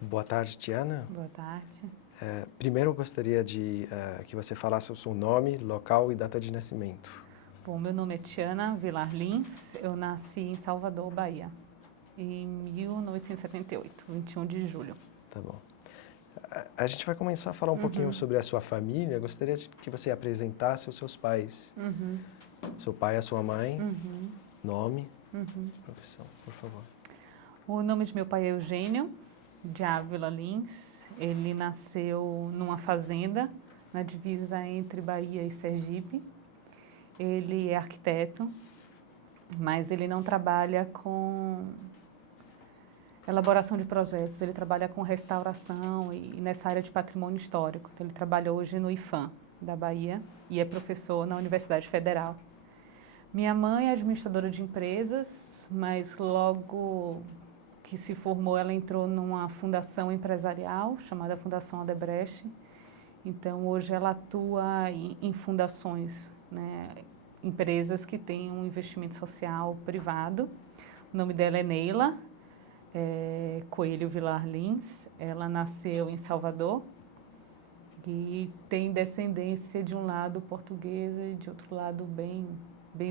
Boa tarde, Tiana. Boa tarde. Primeiro eu gostaria de que você falasse o seu nome, local e data de nascimento. Bom, meu nome é Tiana Vilar Lins, eu nasci em Salvador, Bahia, em 1978, 21 de julho. Tá bom. A gente vai começar a falar um pouquinho sobre a sua família. Eu gostaria que você apresentasse os seus pais. Seu pai e a sua mãe, nome, profissão, por favor. O nome de meu pai é Eugênio de Ávila Lins. Ele nasceu numa fazenda na divisa entre Bahia e Sergipe. Ele é arquiteto, mas ele não trabalha com elaboração de projetos, ele trabalha com restauração e nessa área de patrimônio histórico. Então, ele trabalha hoje no IFAM da Bahia e é professor na Universidade Federal. Minha mãe é administradora de empresas, mas logo que se formou, ela entrou numa fundação empresarial chamada Fundação Odebrecht. Então, hoje ela atua em fundações, né, empresas que têm um investimento social privado. O nome dela é Neila Coelho Vilar Lins. Ela nasceu em Salvador e tem descendência de um lado portuguesa e de outro lado bem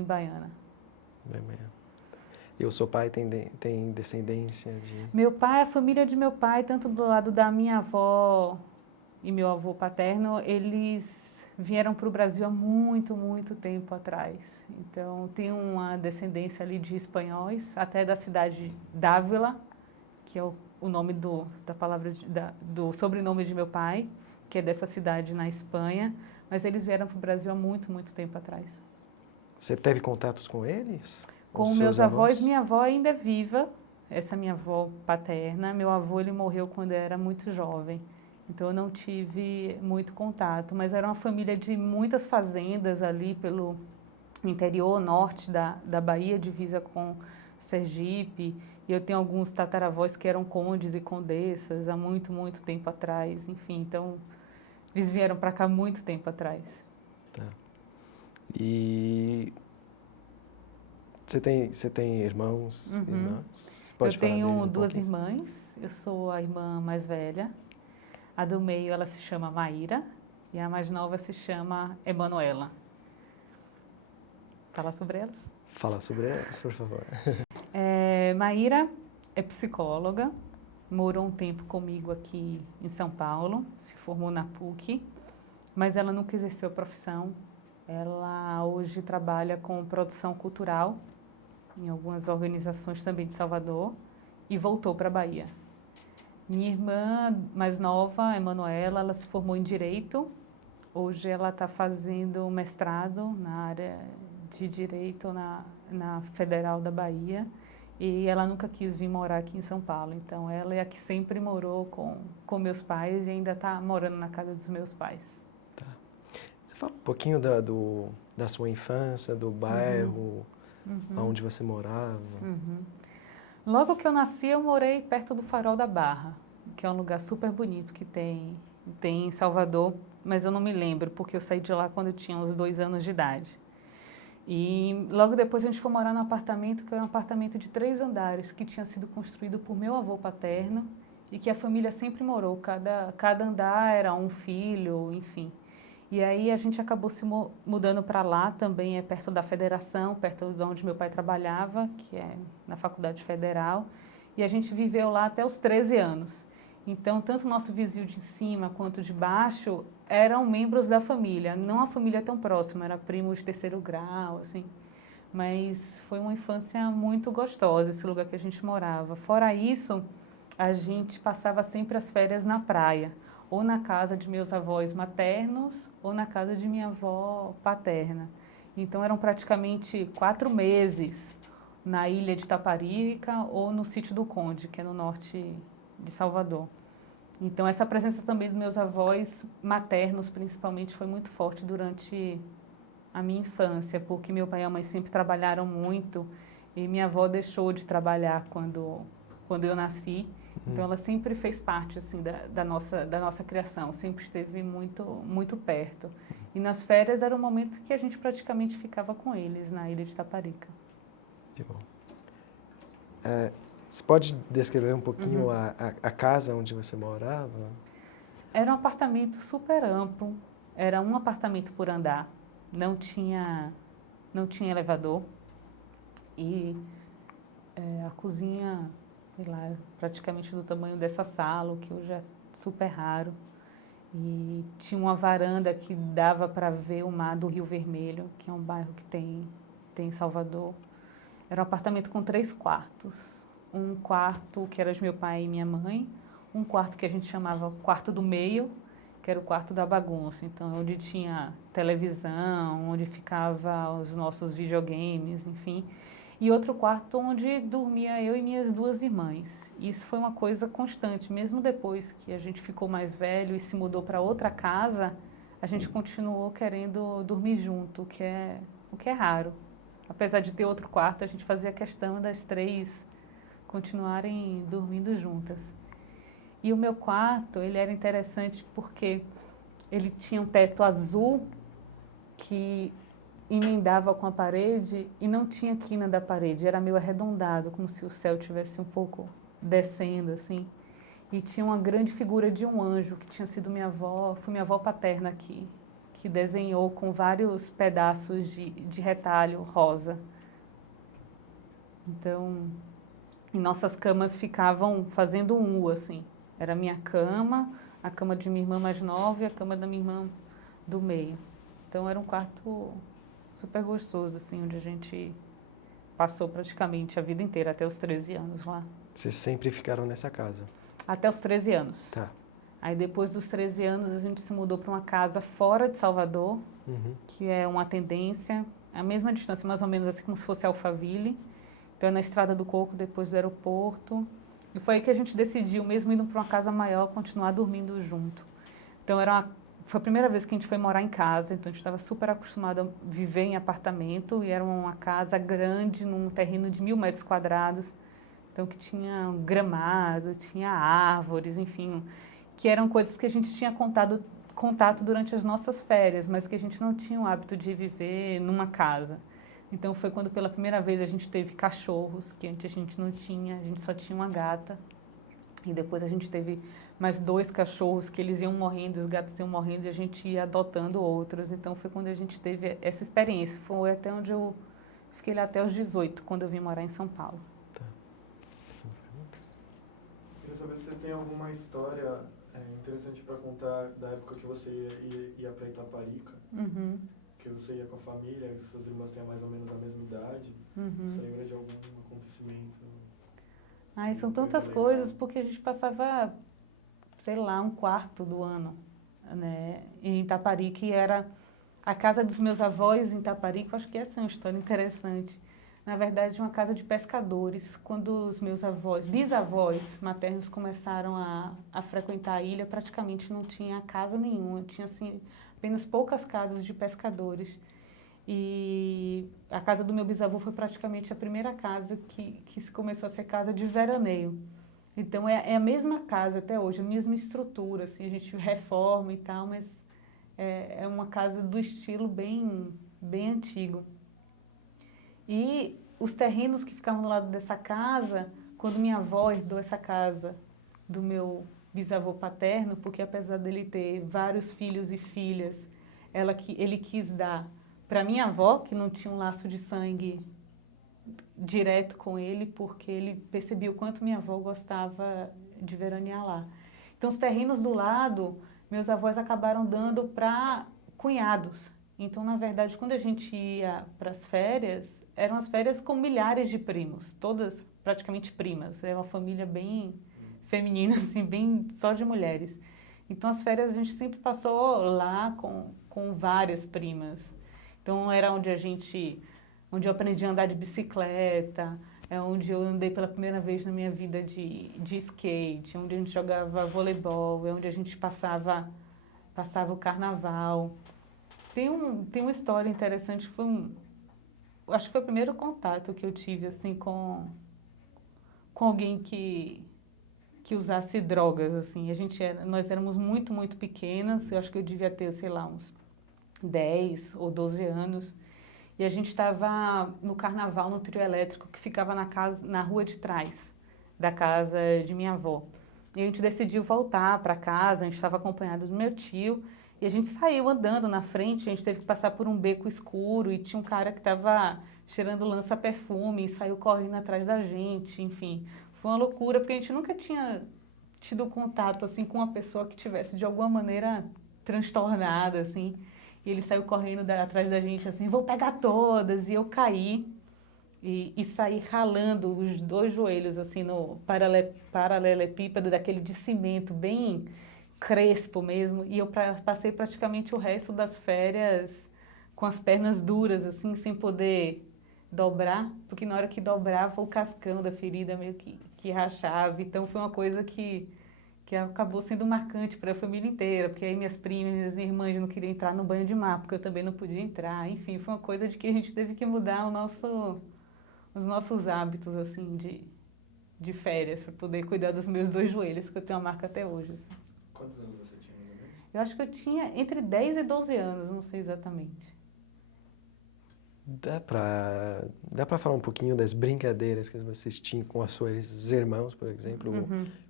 baiana. Bem, bem. E o seu pai tem descendência de... Meu pai, a família de meu pai, tanto do lado da minha avó e meu avô paterno, eles vieram para o Brasil há muito tempo atrás. Então, tem uma descendência ali de espanhóis, até da cidade d'Ávila, que é o nome da palavra do sobrenome de meu pai, que é dessa cidade na Espanha, mas eles vieram para o Brasil há muito tempo atrás. Você teve contatos com eles? Com meus avós, minha avó ainda é viva, essa minha avó paterna. Meu avô, ele morreu quando eu era muito jovem, então eu não tive muito contato, mas era uma família de muitas fazendas ali pelo interior norte da Bahia, divisa com Sergipe, e eu tenho alguns tataravós que eram condes e condessas há muito tempo atrás, enfim, então eles vieram para cá muito tempo atrás. Tá. E você tem irmãos, irmãs? Pode Eu falar deles tenho um duas pouquinho? irmãs, eu sou a irmã mais velha, a do meio ela se chama Maíra e a mais nova se chama Emanuela. Falar sobre elas? Falar sobre elas, por favor. Maíra é psicóloga, morou um tempo comigo aqui em São Paulo, se formou na PUC, mas ela nunca exerceu a profissão. Ela hoje trabalha com produção cultural em algumas organizações também de Salvador e voltou para a Bahia. Minha irmã mais nova, Emanuela, ela se formou em Direito. Hoje ela está fazendo mestrado na área de Direito na Federal da Bahia e ela nunca quis vir morar aqui em São Paulo. Então, ela é a que sempre morou com meus pais e ainda está morando na casa dos meus pais. Tá. Você fala um pouquinho da sua infância, do bairro, onde você morava? Logo que eu nasci, eu morei perto do Farol da Barra, que é um lugar super bonito que tem em Salvador, mas eu não me lembro, porque eu saí de lá quando eu tinha uns 2 anos de idade. E logo depois a gente foi morar num apartamento, que era um apartamento de 3 andares, que tinha sido construído por meu avô paterno e que a família sempre morou, cada andar era um filho, enfim. E aí a gente acabou se mudando para lá, também é perto da Federação, perto de onde meu pai trabalhava, que é na Faculdade Federal, e a gente viveu lá até os 13 anos. Então, tanto o nosso vizinho de cima quanto de baixo eram membros da família, não a família tão próxima, era primo de 3º grau, assim. Mas foi uma infância muito gostosa, esse lugar que a gente morava. Fora isso, a gente passava sempre as férias na praia, ou na casa de meus avós maternos, ou na casa de minha avó paterna. Então, eram praticamente 4 meses na ilha de Taparica ou no sítio do Conde, que é no norte de Salvador. Então, essa presença também dos meus avós maternos, principalmente, foi muito forte durante a minha infância, porque meu pai e a mãe sempre trabalharam muito e minha avó deixou de trabalhar quando eu nasci. Então, ela sempre fez parte assim da nossa criação, sempre esteve muito perto. E nas férias era o momento que a gente praticamente ficava com eles na ilha de Taparica. Que bom. Você pode descrever um pouquinho a casa onde você morava? Era um apartamento super amplo, era um apartamento por andar, não tinha elevador e a cozinha, sei lá, praticamente do tamanho dessa sala, o que hoje é super raro. E tinha uma varanda que dava para ver o mar do Rio Vermelho, que é um bairro que tem em Salvador. Era um apartamento com 3 quartos. Um quarto que era de meu pai e minha mãe, um quarto que a gente chamava quarto do meio, que era o quarto da bagunça. Então, onde tinha televisão, onde ficava os nossos videogames, enfim. E outro quarto onde dormia eu e minhas 2 irmãs. Isso foi uma coisa constante, mesmo depois que a gente ficou mais velho e se mudou para outra casa, a gente continuou querendo dormir junto, o que é raro. Apesar de ter outro quarto, a gente fazia questão das 3 continuarem dormindo juntas. E o meu quarto, ele era interessante porque ele tinha um teto azul que emendava com a parede e não tinha quina da parede, era meio arredondado, como se o céu tivesse um pouco descendo assim. E tinha uma grande figura de um anjo que tinha sido minha avó, foi minha avó paterna que desenhou com vários pedaços de retalho rosa. Então, e nossas camas ficavam fazendo um U, assim. Era a minha cama, a cama de minha irmã mais nova e a cama da minha irmã do meio. Então era um quarto super gostoso, assim, onde a gente passou praticamente a vida inteira, até os 13 anos lá. Vocês sempre ficaram nessa casa? Até os 13 anos. Tá. Aí depois dos 13 anos a gente se mudou para uma casa fora de Salvador, que é uma tendência, a mesma distância, mais ou menos assim como se fosse Alphaville. Então, na Estrada do Coco, depois do aeroporto. E foi aí que a gente decidiu, mesmo indo para uma casa maior, continuar dormindo junto. Então, foi a primeira vez que a gente foi morar em casa, então a gente estava super acostumado a viver em apartamento, e era uma casa grande, num terreno de 1.000 metros quadrados, então que tinha gramado, tinha árvores, enfim, que eram coisas que a gente tinha contato durante as nossas férias, mas que a gente não tinha o hábito de viver numa casa. Então foi quando pela primeira vez a gente teve cachorros, que antes a gente não tinha, a gente só tinha uma gata. E depois a gente teve mais 2 cachorros que eles iam morrendo, os gatos iam morrendo e a gente ia adotando outros. Então foi quando a gente teve essa experiência. Foi até onde eu fiquei lá até os 18, quando eu vim morar em São Paulo. Tá. Queria saber se você tem alguma história interessante para contar da época que você ia para Itaparica. Que você ia com a família, que suas irmãs têm mais ou menos a mesma idade. Você lembra de algum acontecimento? Ai, são tantas coisas, porque a gente passava, sei lá, um quarto do ano, né, em Itaparica, que era a casa dos meus avós em Itaparica. Acho que essa é uma história interessante. Na verdade, uma casa de pescadores. Quando os meus bisavós maternos começaram a frequentar a ilha, praticamente não tinha casa nenhuma, tinha assim apenas poucas casas de pescadores. E a casa do meu bisavô foi praticamente a primeira casa que se começou a ser casa de veraneio. Então é a mesma casa até hoje, a mesma estrutura, assim, a gente reforma e tal, mas é uma casa do estilo bem antigo. E os terrenos que ficavam do lado dessa casa, quando minha avó herdou essa casa do meu bisavô paterno, porque apesar dele ter vários filhos e filhas, ele quis dar para minha avó, que não tinha um laço de sangue direto com ele, porque ele percebia o quanto minha avó gostava de veranear lá. Então, os terrenos do lado, meus avós acabaram dando para cunhados. Então, na verdade, quando a gente ia para as férias, eram as férias com milhares de primos, todas praticamente primas. É uma família bem feminina, assim, bem só de mulheres. Então, as férias a gente sempre passou lá com várias primas. Então, era onde eu aprendi a andar de bicicleta, é onde eu andei pela primeira vez na minha vida de skate, onde a gente jogava voleibol, é onde a gente passava o carnaval. Tem uma história interessante, acho que foi o primeiro contato que eu tive assim com alguém que usasse drogas, assim. Nós éramos muito pequenas, eu acho que eu devia ter, sei lá, uns 10 ou 12 anos. E a gente estava no carnaval, no trio elétrico, que ficava na rua de trás. da casa de minha avó. E a gente decidiu voltar para casa, a gente estava acompanhado do meu tio, e a gente saiu andando na frente, a gente teve que passar por um beco escuro, e tinha um cara que estava cheirando lança-perfume, e saiu correndo atrás da gente, enfim. Foi uma loucura, porque a gente nunca tinha tido contato, assim, com uma pessoa que tivesse, de alguma maneira, transtornada, assim. E ele saiu correndo atrás da gente, assim, vou pegar todas, e eu caí. E saí ralando os 2 joelhos, assim, no paralelepípedo daquele de cimento, bem crespo mesmo. E eu passei praticamente o resto das férias com as pernas duras, assim, sem poder dobrar, porque na hora que dobrava o cascão da ferida meio que rachava. Então foi uma coisa que acabou sendo marcante para a família inteira, porque aí minhas primas, minhas irmãs não queriam entrar no banho de mar, porque eu também não podia entrar. Enfim, foi uma coisa de que a gente teve que mudar os nossos hábitos, assim, de férias, para poder cuidar dos meus 2 joelhos, que eu tenho uma marca até hoje, assim. Quantos anos você tinha, mais ou menos? Eu acho que eu tinha entre 10 e 12 anos, não sei exatamente. Dá pra falar um pouquinho das brincadeiras que vocês tinham com as suas irmãos, por exemplo, ou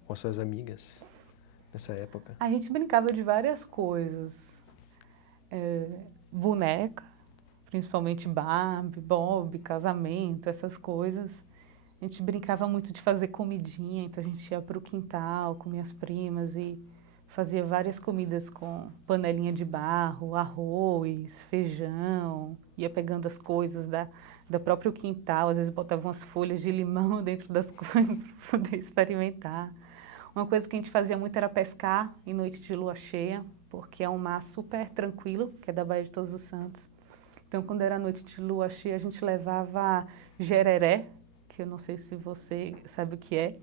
com as suas amigas nessa época? A gente brincava de várias coisas. Boneca, principalmente Barbie, Bob, casamento, essas coisas. A gente brincava muito de fazer comidinha, então a gente ia para o quintal com minhas primas e fazia várias comidas com panelinha de barro, arroz, feijão, ia pegando as coisas da próprio quintal, às vezes botava umas folhas de limão dentro das coisas para poder experimentar. Uma coisa que a gente fazia muito era pescar em noite de lua cheia, porque é um mar super tranquilo, que é da Baía de Todos os Santos. Então, quando era noite de lua cheia, a gente levava jereré, que eu não sei se você sabe o que é.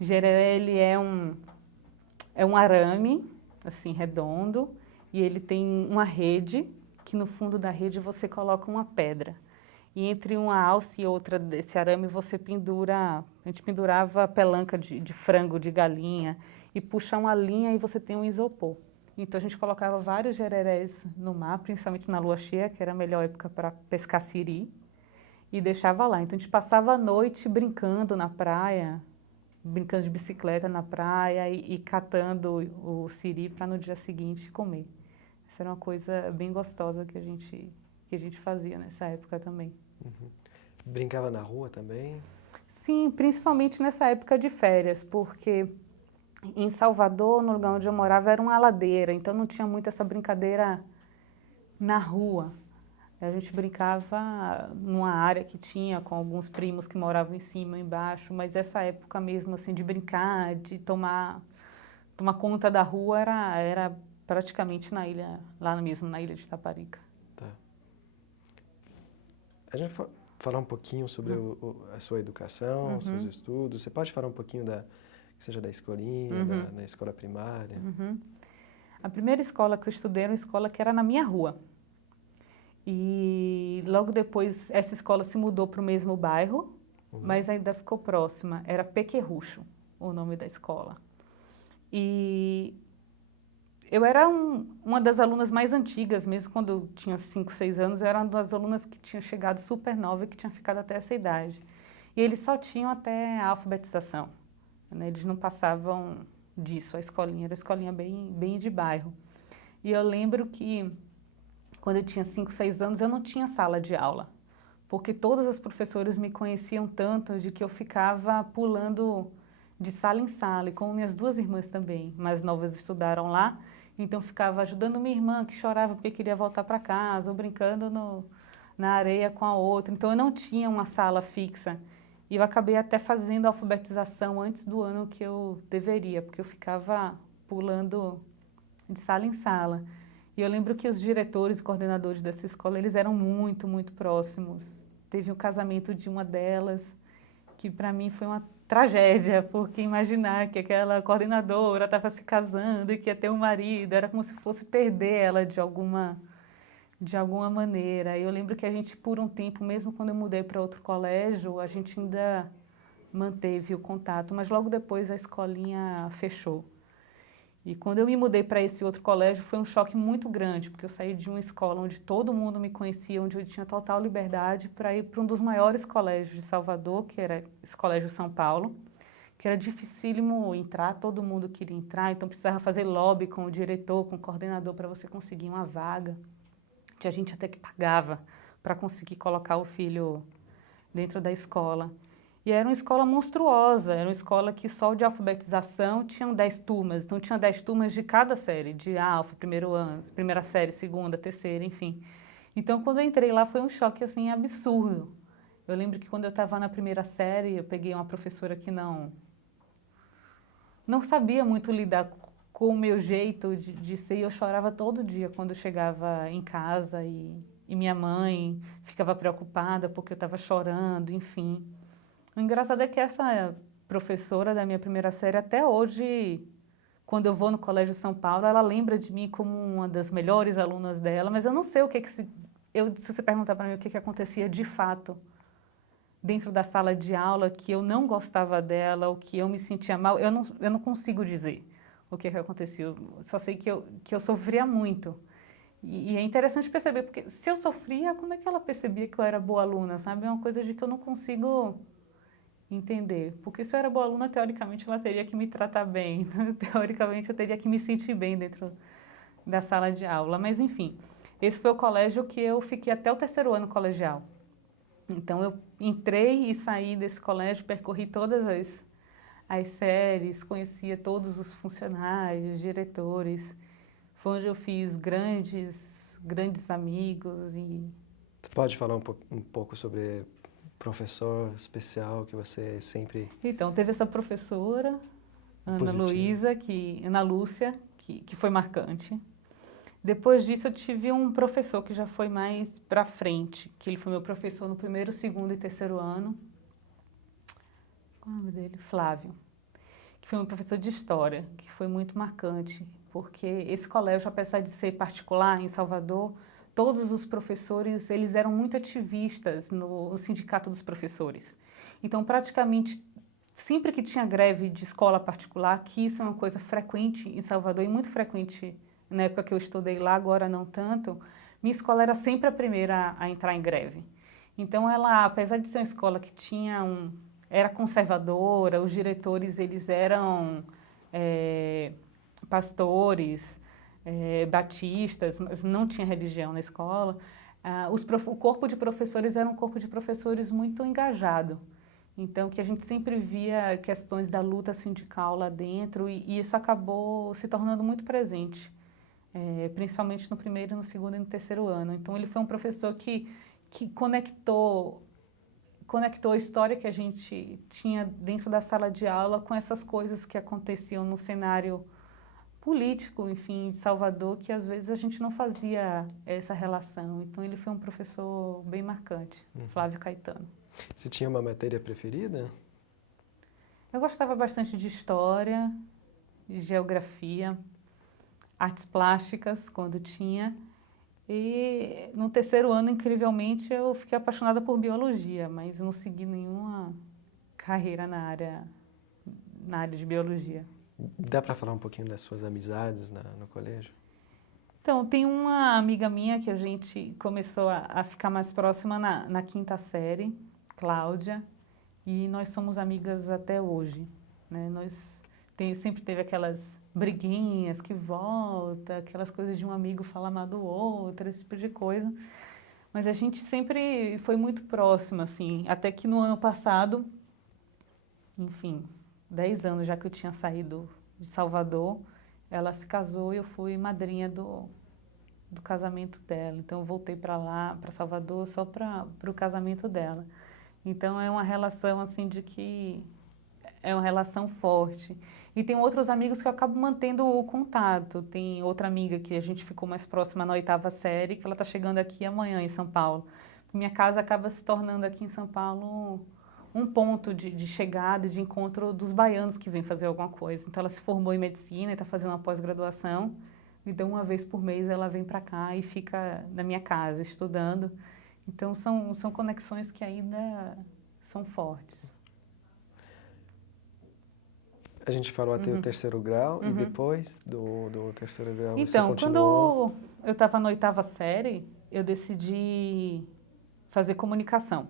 Jereré, ele é um arame, assim, redondo, e ele tem uma rede, que no fundo da rede você coloca uma pedra. E entre uma alça e outra desse arame você pendura, a gente pendurava pelanca de frango, de galinha, e puxa uma linha e você tem um isopor. Então a gente colocava vários jererés no mar, principalmente na lua cheia, que era a melhor época para pescar siri, e deixava lá. Então a gente passava a noite brincando na praia, brincando de bicicleta na praia e catando o siri para no dia seguinte comer. Isso era uma coisa bem gostosa que a gente fazia nessa época também. Brincava na rua também? Sim, principalmente nessa época de férias, porque em Salvador, no lugar onde eu morava, era uma ladeira, então não tinha muito essa brincadeira na rua. A gente brincava numa área que tinha com alguns primos que moravam em cima e embaixo, mas essa época mesmo assim de brincar, de tomar conta da rua era praticamente na ilha, lá mesmo na ilha de Itaparica. Tá. A gente falar um pouquinho sobre a sua educação, seus estudos. Você pode falar um pouquinho que seja da escolinha, da escola primária? A primeira escola que eu estudei era uma escola que era na minha rua. E logo depois essa escola se mudou para o mesmo bairro, mas ainda ficou próxima. Era Pequerrucho, o nome da escola. E eu era uma das alunas mais antigas, mesmo quando eu tinha 5, 6 anos, eu era uma das alunas que tinha chegado super nova e que tinha ficado até essa idade. E eles só tinham até a alfabetização, né? Eles não passavam disso, a escolinha era uma escolinha bem de bairro. E eu lembro que quando eu tinha 5, 6 anos, eu não tinha sala de aula, porque todas as professoras me conheciam tanto de que eu ficava pulando de sala em sala, e como minhas 2 irmãs também, mais novas, estudaram lá, então ficava ajudando minha irmã, que chorava porque queria voltar para casa, ou brincando na areia com a outra. Então eu não tinha uma sala fixa, e eu acabei até fazendo a alfabetização antes do ano que eu deveria, porque eu ficava pulando de sala em sala. E eu lembro que os diretores e coordenadores dessa escola, eles eram muito, muito próximos. Teve o casamento de uma delas, que para mim foi uma tragédia, porque imaginar que aquela coordenadora estava se casando e que ia ter um marido, era como se fosse perder ela de alguma maneira. E eu lembro que a gente, por um tempo, mesmo quando eu mudei para outro colégio, a gente ainda manteve o contato, mas logo depois a escolinha fechou. E quando eu me mudei para esse outro colégio, foi um choque muito grande, porque eu saí de uma escola onde todo mundo me conhecia, onde eu tinha total liberdade, para ir para um dos maiores colégios de Salvador, que era esse Colégio São Paulo, porque era dificílimo entrar, todo mundo queria entrar, então precisava fazer lobby com o diretor, com o coordenador para você conseguir uma vaga. Tinha gente até que pagava para conseguir colocar o filho dentro da escola. E era uma escola monstruosa, era uma escola que só de alfabetização tinham 10 turmas, então tinha 10 turmas de cada série, de alfa, primeiro ano, primeira série, segunda, terceira, enfim. Então, quando eu entrei lá, foi um choque, assim, absurdo. Eu lembro que quando eu estava na primeira série, eu peguei uma professora que não sabia muito lidar com o meu jeito de ser, e eu chorava todo dia quando eu chegava em casa e minha mãe ficava preocupada porque eu estava chorando, enfim. O engraçado é que essa professora da minha primeira série, até hoje, quando eu vou no Colégio São Paulo, ela lembra de mim como uma das melhores alunas dela, mas eu não sei o que se você perguntar para mim o que acontecia de fato dentro da sala de aula, que eu não gostava dela, ou que eu me sentia mal, eu não consigo dizer o que acontecia, eu só sei que eu sofria muito. E é interessante perceber, porque se eu sofria, como é que ela percebia que eu era boa aluna, sabe? É uma coisa de que eu não consigo entender, porque se eu era boa aluna, teoricamente ela teria que me tratar bem, teoricamente eu teria que me sentir bem dentro da sala de aula, mas enfim, esse foi o colégio que eu fiquei até o terceiro ano colegial. Então eu entrei e saí desse colégio, percorri todas as séries, conhecia todos os funcionários, diretores, foi onde eu fiz grandes amigos e... Você pode falar um pouco sobre professor especial que você sempre... Então, teve essa professora, Ana Lúcia, que foi marcante. Depois disso, eu tive um professor que já foi mais para frente, que ele foi meu professor no primeiro, segundo e terceiro ano. Qual é o nome dele? Flávio. Que foi meu professor de História, que foi muito marcante, porque esse colégio, apesar de ser particular em Salvador, todos os professores, eles eram muito ativistas no sindicato dos professores. Então, praticamente, sempre que tinha greve de escola particular, que isso é uma coisa frequente em Salvador e muito frequente na época que eu estudei lá, agora não tanto, minha escola era sempre a primeira a entrar em greve. Então, ela, apesar de ser uma escola que tinha era conservadora, os diretores eles eram pastores, batistas, mas não tinha religião na escola. O corpo de professores era um corpo de professores muito engajado. Então, que a gente sempre via questões da luta sindical lá dentro e isso acabou se tornando muito presente, principalmente no primeiro, no segundo e no terceiro ano. Então, ele foi um professor que conectou a história que a gente tinha dentro da sala de aula com essas coisas que aconteciam no cenário político, enfim, de Salvador, que às vezes a gente não fazia essa relação. Então, ele foi um professor bem marcante, Flávio Caetano. Você tinha uma matéria preferida? Eu gostava bastante de história, de geografia, artes plásticas, quando tinha. E no terceiro ano, incrivelmente, eu fiquei apaixonada por biologia, mas não segui nenhuma carreira na área de biologia. Dá para falar um pouquinho das suas amizades no colégio? Então, tem uma amiga minha que a gente começou a ficar mais próxima na quinta série, Cláudia, e nós somos amigas até hoje, né? Sempre teve aquelas briguinhas que volta, aquelas coisas de um amigo falar mal do outro, esse tipo de coisa. Mas a gente sempre foi muito próxima, assim, até que no ano passado, enfim, 10 anos já que eu tinha saído de Salvador, ela se casou e eu fui madrinha do casamento dela. Então eu voltei para lá, para Salvador, só para o casamento dela. Então é uma relação assim de que é uma relação forte. E tem outros amigos que eu acabo mantendo o contato. Tem outra amiga que a gente ficou mais próxima na 8ª série, que ela está chegando aqui amanhã em São Paulo. Minha casa acaba se tornando aqui em São Paulo um ponto de chegada e de encontro dos baianos que vêm fazer alguma coisa. Então ela se formou em medicina e está fazendo uma pós-graduação. Então uma vez por mês ela vem para cá e fica na minha casa estudando. Então são conexões que ainda são fortes. A gente falou até o terceiro grau e depois do terceiro grau então, você continuou? Quando eu estava na 8ª série, eu decidi fazer comunicação.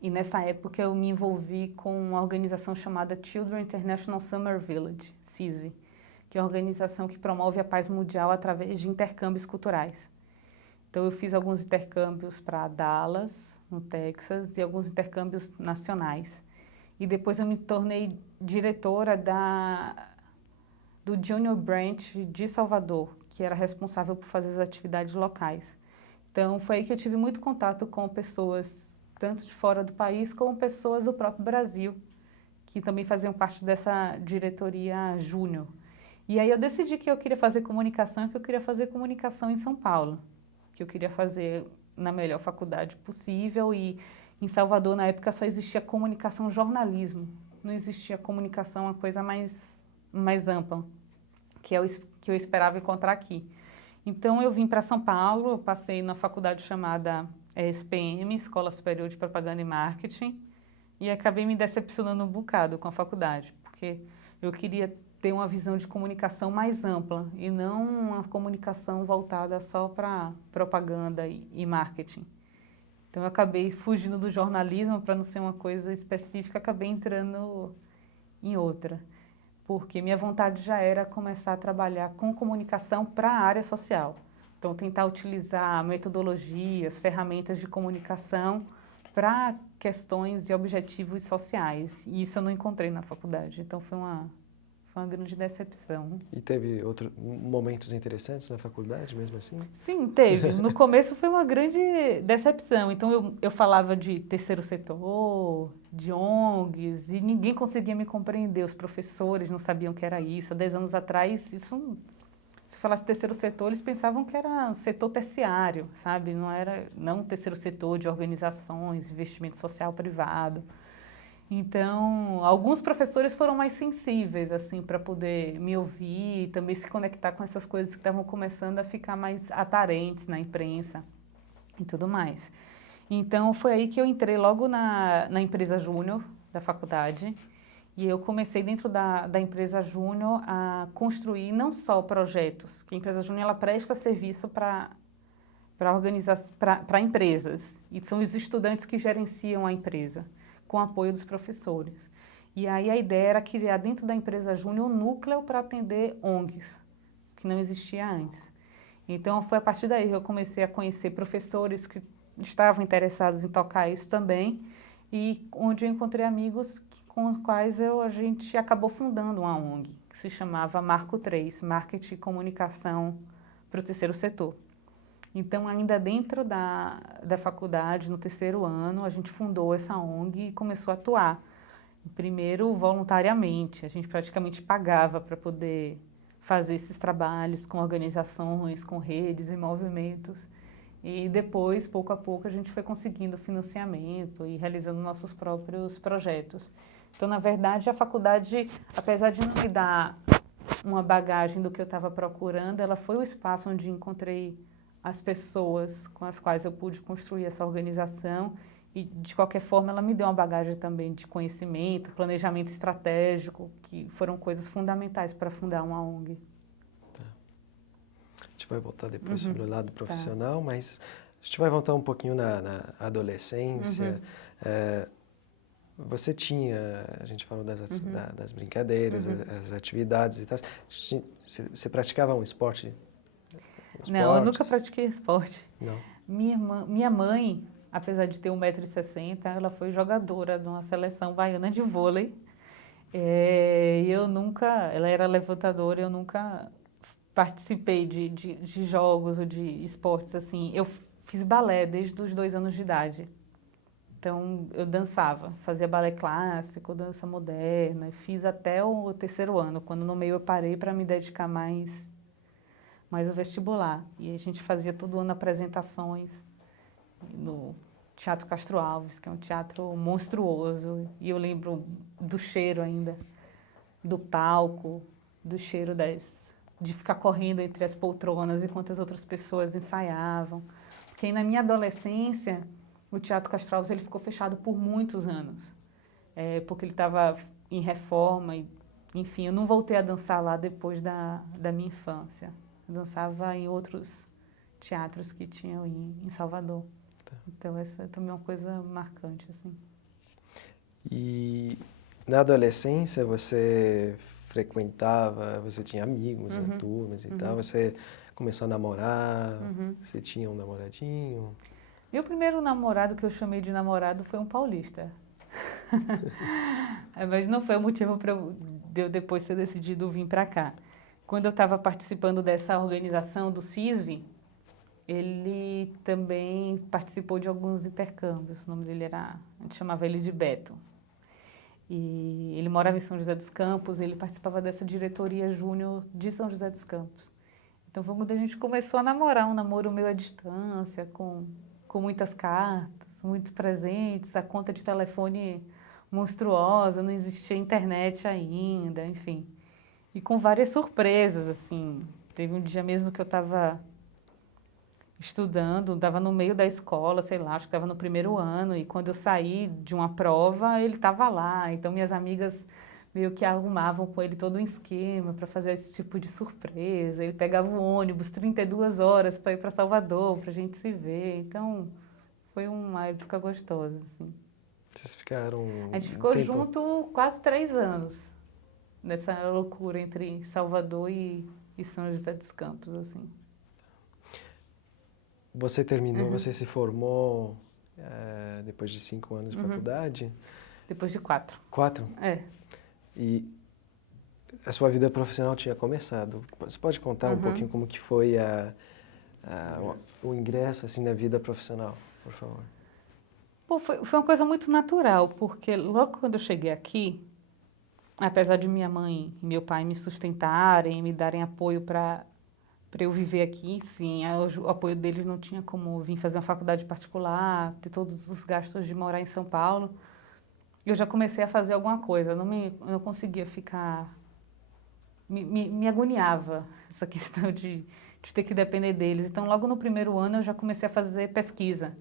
E nessa época eu me envolvi com uma organização chamada Children International Summer Village, CISV, que é uma organização que promove a paz mundial através de intercâmbios culturais. Então eu fiz alguns intercâmbios para Dallas, no Texas, e alguns intercâmbios nacionais. E depois eu me tornei diretora do Junior Branch de Salvador, que era responsável por fazer as atividades locais. Então foi aí que eu tive muito contato com pessoas tanto de fora do país como pessoas do próprio Brasil, que também faziam parte dessa diretoria júnior. E aí eu decidi que eu queria fazer comunicação e que eu queria fazer comunicação em São Paulo, que eu queria fazer na melhor faculdade possível, e em Salvador na época só existia comunicação jornalismo, não existia comunicação, uma coisa mais ampla, que eu esperava encontrar aqui. Então eu vim para São Paulo, eu passei na faculdade chamada SPM, Escola Superior de Propaganda e Marketing, e acabei me decepcionando um bocado com a faculdade, porque eu queria ter uma visão de comunicação mais ampla e não uma comunicação voltada só para propaganda e marketing. Então eu acabei fugindo do jornalismo para não ser uma coisa específica, acabei entrando em outra, porque minha vontade já era começar a trabalhar com comunicação para a área social. Então, tentar utilizar metodologias, ferramentas de comunicação para questões e objetivos sociais. E isso eu não encontrei na faculdade. Então, foi uma grande decepção. E teve outros momentos interessantes na faculdade, mesmo assim? Sim, teve. No começo foi uma grande decepção. Então, eu falava de terceiro setor, de ONGs, e ninguém conseguia me compreender. Os professores não sabiam o que era isso. Há 10 anos atrás, isso... Se falasse terceiro setor, eles pensavam que era um setor terciário, sabe? Não um terceiro setor de organizações, investimento social privado. Então, alguns professores foram mais sensíveis, assim, para poder me ouvir e também se conectar com essas coisas que estavam começando a ficar mais aparentes na imprensa e tudo mais. Então, foi aí que eu entrei logo na empresa júnior da faculdade. E eu comecei dentro da empresa júnior a construir não só projetos, que a empresa júnior ela presta serviço para empresas, e são os estudantes que gerenciam a empresa, com o apoio dos professores. E aí a ideia era criar dentro da empresa júnior um núcleo para atender ONGs, que não existia antes. Então foi a partir daí que eu comecei a conhecer professores que estavam interessados em tocar isso também, e onde eu encontrei amigos com os quais a gente acabou fundando uma ONG, que se chamava Marco 3, Marketing e Comunicação para o Terceiro Setor. Então, ainda dentro da faculdade, no terceiro ano, a gente fundou essa ONG e começou a atuar. Primeiro, voluntariamente, a gente praticamente pagava para poder fazer esses trabalhos com organizações, com redes e movimentos. E depois, pouco a pouco, a gente foi conseguindo financiamento e realizando nossos próprios projetos. Então, na verdade, a faculdade, apesar de não me dar uma bagagem do que eu estava procurando, ela foi o espaço onde encontrei as pessoas com as quais eu pude construir essa organização e, de qualquer forma, ela me deu uma bagagem também de conhecimento, planejamento estratégico, que foram coisas fundamentais para fundar uma ONG. Tá. A gente vai voltar depois sobre o lado profissional, tá. Mas a gente vai voltar um pouquinho na adolescência. Você tinha, a gente falou das brincadeiras, as atividades e tal. Você praticava um esporte? Não, eu nunca pratiquei esporte. Não. Minha mãe, apesar de ter 1,60 m, ela foi jogadora de uma seleção baiana de vôlei. E ela era levantadora, eu nunca participei de jogos ou de esportes assim. Eu fiz balé desde os 2 anos de idade. Então, eu dançava, fazia balé clássico, dança moderna, fiz até o terceiro ano, quando no meio eu parei para me dedicar mais ao vestibular. E a gente fazia todo ano apresentações no Teatro Castro Alves, que é um teatro monstruoso, e eu lembro do cheiro ainda, do palco, do cheiro de ficar correndo entre as poltronas enquanto as outras pessoas ensaiavam. Porque na minha adolescência, o Teatro Castro Alves ele ficou fechado por muitos anos, porque ele estava em reforma, e, enfim, eu não voltei a dançar lá depois da minha infância. Eu dançava em outros teatros que tinham em Salvador. Tá. Então, essa é também uma coisa marcante, assim. E na adolescência você frequentava, você tinha amigos, né, turmas e tal, você começou a namorar, você tinha um namoradinho? Meu primeiro namorado que eu chamei de namorado foi um paulista. Mas não foi o motivo de eu depois ter decidido vir para cá. Quando eu estava participando dessa organização do CISV, ele também participou de alguns intercâmbios. O nome dele era, a gente chamava ele de Beto. E ele morava em São José dos Campos, e ele participava dessa diretoria júnior de São José dos Campos. Então foi quando a gente começou a namorar, um namoro meio à distância, com muitas cartas, muitos presentes, a conta de telefone monstruosa, não existia internet ainda, enfim. E com várias surpresas, assim. Teve um dia mesmo que eu estava estudando, estava no meio da escola, sei lá, acho que estava no primeiro ano, e quando eu saí de uma prova, ele estava lá. Então minhas amigas meio que arrumavam com ele todo um esquema para fazer esse tipo de surpresa. Ele pegava o ônibus 32 horas para ir para Salvador, para a gente se ver. Então foi uma época gostosa, assim. Vocês ficaram A gente um ficou tempo... junto quase 3 anos, nessa loucura entre Salvador e São José dos Campos, assim. Você terminou, você se formou depois de 5 anos de faculdade? Depois de 4. 4? É. E a sua vida profissional tinha começado. Você pode contar um pouquinho como que foi o ingresso assim, na vida profissional, por favor? Pô, foi uma coisa muito natural, porque logo quando eu cheguei aqui, apesar de minha mãe e meu pai me sustentarem, me darem apoio para eu viver aqui, sim, o apoio deles não tinha como vir fazer uma faculdade particular, ter todos os gastos de morar em São Paulo. Eu já comecei a fazer alguma coisa, eu não conseguia ficar... Me agoniava essa questão de ter que depender deles. Então, logo no primeiro ano, eu já comecei a fazer pesquisa.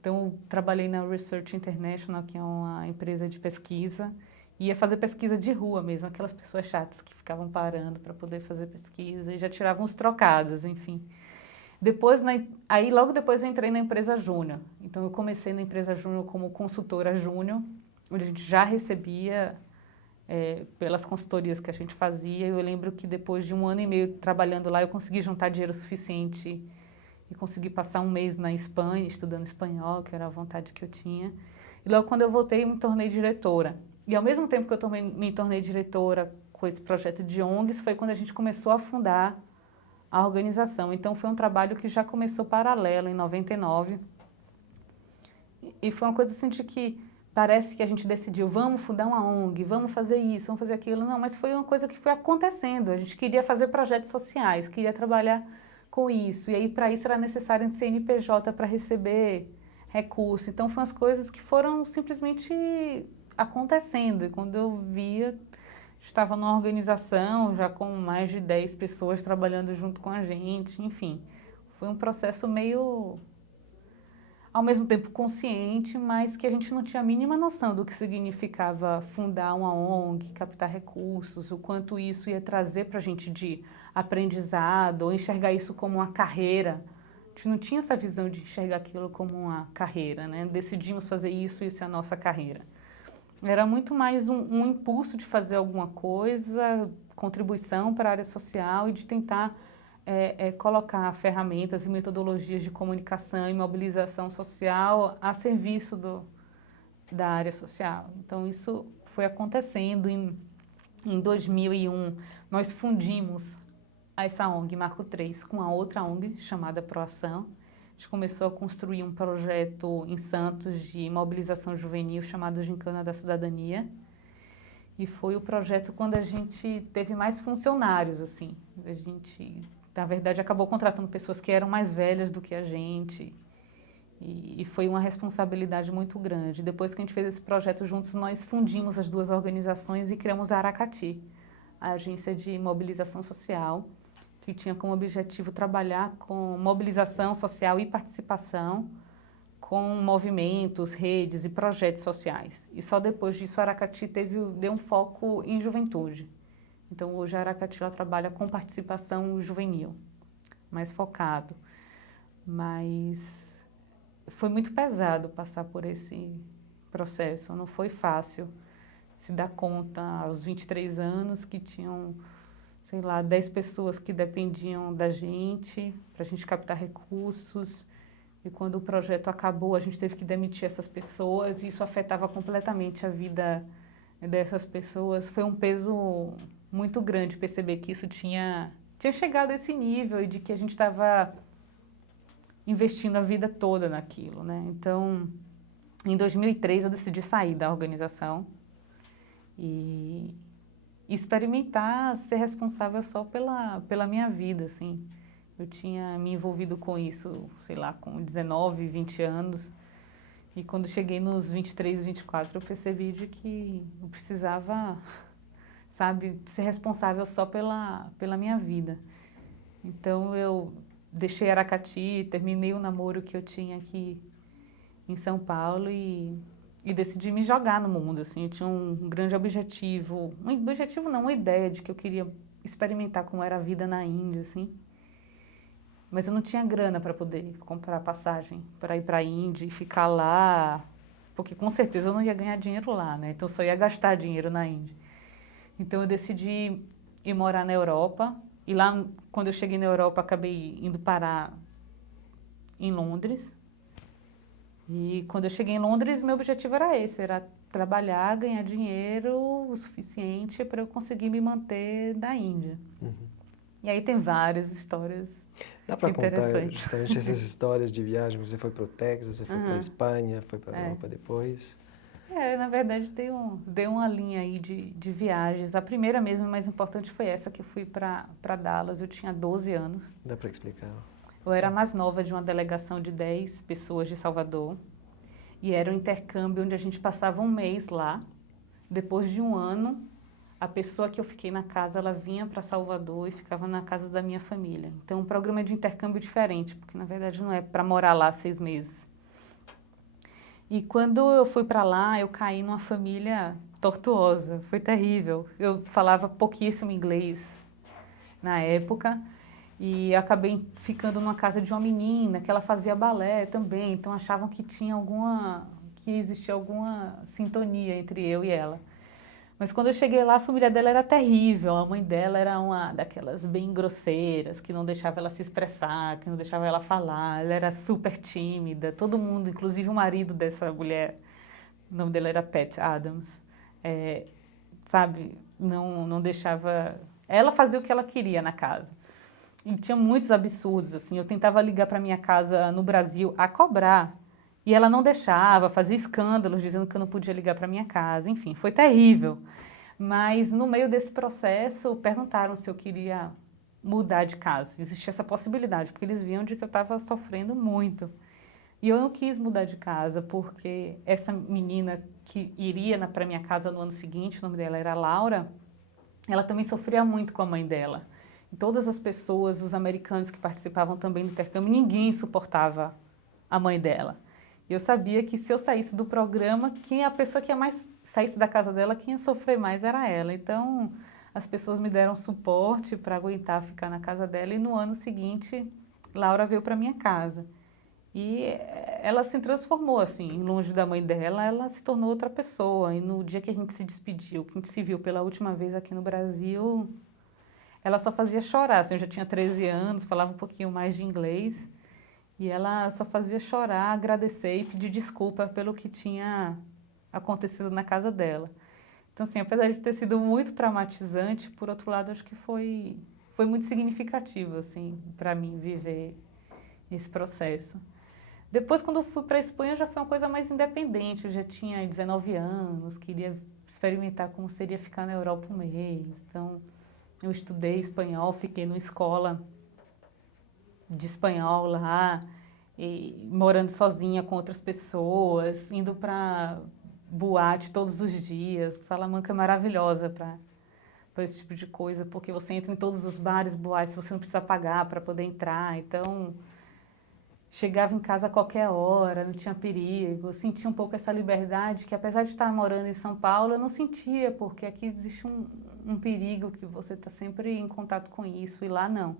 Então, eu trabalhei na Research International, que é uma empresa de pesquisa, e ia fazer pesquisa de rua mesmo, aquelas pessoas chatas que ficavam parando para poder fazer pesquisa e já tiravam uns trocados, enfim. Aí, logo depois, eu entrei na empresa Júnior. Então, eu comecei na empresa Júnior como consultora Júnior, onde a gente já recebia pelas consultorias que a gente fazia. Eu lembro que depois de 1 ano e meio trabalhando lá, eu consegui juntar dinheiro suficiente e consegui passar 1 mês na Espanha, estudando espanhol, que era a vontade que eu tinha. E logo quando eu voltei, eu me tornei diretora. E ao mesmo tempo que eu me tornei diretora com esse projeto de ONGs, foi quando a gente começou a fundar a organização. Então foi um trabalho que já começou paralelo, em 99. E foi uma coisa assim de que parece que a gente decidiu, vamos fundar uma ONG, vamos fazer isso, vamos fazer aquilo. Não, mas foi uma coisa que foi acontecendo. A gente queria fazer projetos sociais, queria trabalhar com isso. E aí, para isso, era necessário um CNPJ para receber recurso. Então, foram as coisas que foram simplesmente acontecendo. E quando eu via, estava numa organização já com mais de 10 pessoas trabalhando junto com a gente. Enfim, foi um processo meio... ao mesmo tempo consciente, mas que a gente não tinha a mínima noção do que significava fundar uma ONG, captar recursos, o quanto isso ia trazer para a gente de aprendizado, ou enxergar isso como uma carreira. A gente não tinha essa visão de enxergar aquilo como uma carreira, né? Decidimos fazer isso, isso é a nossa carreira. Era muito mais um impulso de fazer alguma coisa, contribuição para a área social e de tentar colocar ferramentas e metodologias de comunicação e mobilização social a serviço da área social. Então, isso foi acontecendo. Em 2001, nós fundimos essa ONG Marco 3 com a outra ONG chamada Proação. A gente começou a construir um projeto em Santos de mobilização juvenil chamado Gincana da Cidadania. E foi o projeto quando a gente teve mais funcionários, assim. A gente, na verdade, acabou contratando pessoas que eram mais velhas do que a gente. E foi uma responsabilidade muito grande. Depois que a gente fez esse projeto juntos, nós fundimos as duas organizações e criamos a Aracati, a agência de mobilização social, que tinha como objetivo trabalhar com mobilização social e participação, com movimentos, redes e projetos sociais. E só depois disso a Aracati deu um foco em juventude. Então hoje a Aracati ela trabalha com participação juvenil, mais focado. Mas foi muito pesado passar por processo, não foi fácil se dar conta aos 23 anos que tinham, sei lá, 10 pessoas que dependiam da gente, para a gente captar recursos, e quando o projeto acabou a gente teve que demitir essas pessoas e isso afetava completamente a vida dessas pessoas. Foi um peso muito grande perceber que isso tinha chegado a esse nível e de que a gente estava investindo a vida toda naquilo, né? Então, em 2003 eu decidi sair da organização e experimentar ser responsável só pela minha vida, assim. Eu tinha me envolvido com isso, sei lá, com 19, 20 anos. E quando cheguei nos 23, 24, eu percebi de que eu precisava, sabe, ser responsável só pela minha vida. Então eu deixei Aracati, terminei o namoro que eu tinha aqui em São Paulo e decidi me jogar no mundo, assim. Eu tinha um grande objetivo, um objetivo não, uma ideia de que eu queria experimentar como era a vida na Índia, assim. Mas eu não tinha grana para poder comprar passagem para ir para a Índia e ficar lá, porque com certeza eu não ia ganhar dinheiro lá, né? Então eu só ia gastar dinheiro na Índia. Então eu decidi ir morar na Europa e lá, quando eu cheguei na Europa, acabei indo parar em Londres. E quando eu cheguei em Londres, meu objetivo era esse, era trabalhar, ganhar dinheiro o suficiente para eu conseguir me manter da Índia. E aí tem várias histórias. Dá para contar interessante. justamente essas histórias de viagem? Você foi para o Texas, você foi para a Espanha, foi para a Europa depois? Na verdade, dei uma linha aí de viagens. A primeira mesmo, mais importante, foi essa que eu fui para Dallas. Eu tinha 12 anos. Dá para explicar? Eu era a mais nova de uma delegação de 10 pessoas de Salvador. E era um intercâmbio onde a gente passava um mês lá. Depois de um ano, a pessoa que eu fiquei na casa, ela vinha para Salvador e ficava na casa da minha família. Então, um programa de intercâmbio diferente, porque na verdade não é para morar lá 6 meses. E quando eu fui para lá, eu caí numa família tortuosa, foi terrível. Eu falava pouquíssimo inglês na época e acabei ficando numa casa de uma menina que ela fazia balé também, então achavam que existia alguma sintonia entre eu e ela. Mas quando eu cheguei lá, a família dela era terrível. A mãe dela era uma daquelas bem grosseiras, que não deixava ela se expressar, que não deixava ela falar. Ela era super tímida. Todo mundo, inclusive o marido dessa mulher, o nome dela era Pat Adams, sabe, não deixava... Ela fazia o que ela queria na casa. E tinha muitos absurdos, assim. Eu tentava ligar para minha casa no Brasil a cobrar. E ela não deixava, fazia escândalos dizendo que eu não podia ligar para minha casa, enfim, foi terrível. Mas no meio desse processo perguntaram se eu queria mudar de casa. Existia essa possibilidade, porque eles viam de que eu estava sofrendo muito. E eu não quis mudar de casa, porque essa menina que iria para minha casa no ano seguinte, o nome dela era Laura, ela também sofria muito com a mãe dela. E todas as pessoas, os americanos que participavam também do intercâmbio, ninguém suportava a mãe dela. Eu sabia que se eu saísse do programa, a pessoa que ia mais saísse da casa dela, quem ia sofrer mais era ela. Então, as pessoas me deram suporte para aguentar ficar na casa dela. E no ano seguinte, Laura veio para minha casa. E ela se transformou, assim, longe da mãe dela, ela se tornou outra pessoa. E no dia que a gente se despediu, que a gente se viu pela última vez aqui no Brasil, ela só fazia chorar. Assim, eu já tinha 13 anos, falava um pouquinho mais de inglês. E ela só fazia chorar, agradecer e pedir desculpa pelo que tinha acontecido na casa dela. Então, assim, apesar de ter sido muito traumatizante, por outro lado, acho que foi muito significativo, assim, para mim viver esse processo. Depois, quando eu fui para a Espanha, já foi uma coisa mais independente. Eu já tinha 19 anos, queria experimentar como seria ficar na Europa um mês. Então, eu estudei espanhol, fiquei numa escola de espanhol lá, e morando sozinha com outras pessoas, indo para boate todos os dias. Salamanca é maravilhosa para esse tipo de coisa, porque você entra em todos os bares, boates, você não precisa pagar para poder entrar. Então, chegava em casa a qualquer hora, não tinha perigo. Eu sentia um pouco essa liberdade que, apesar de estar morando em São Paulo, eu não sentia, porque aqui existe um perigo que você está sempre em contato com isso, e lá não.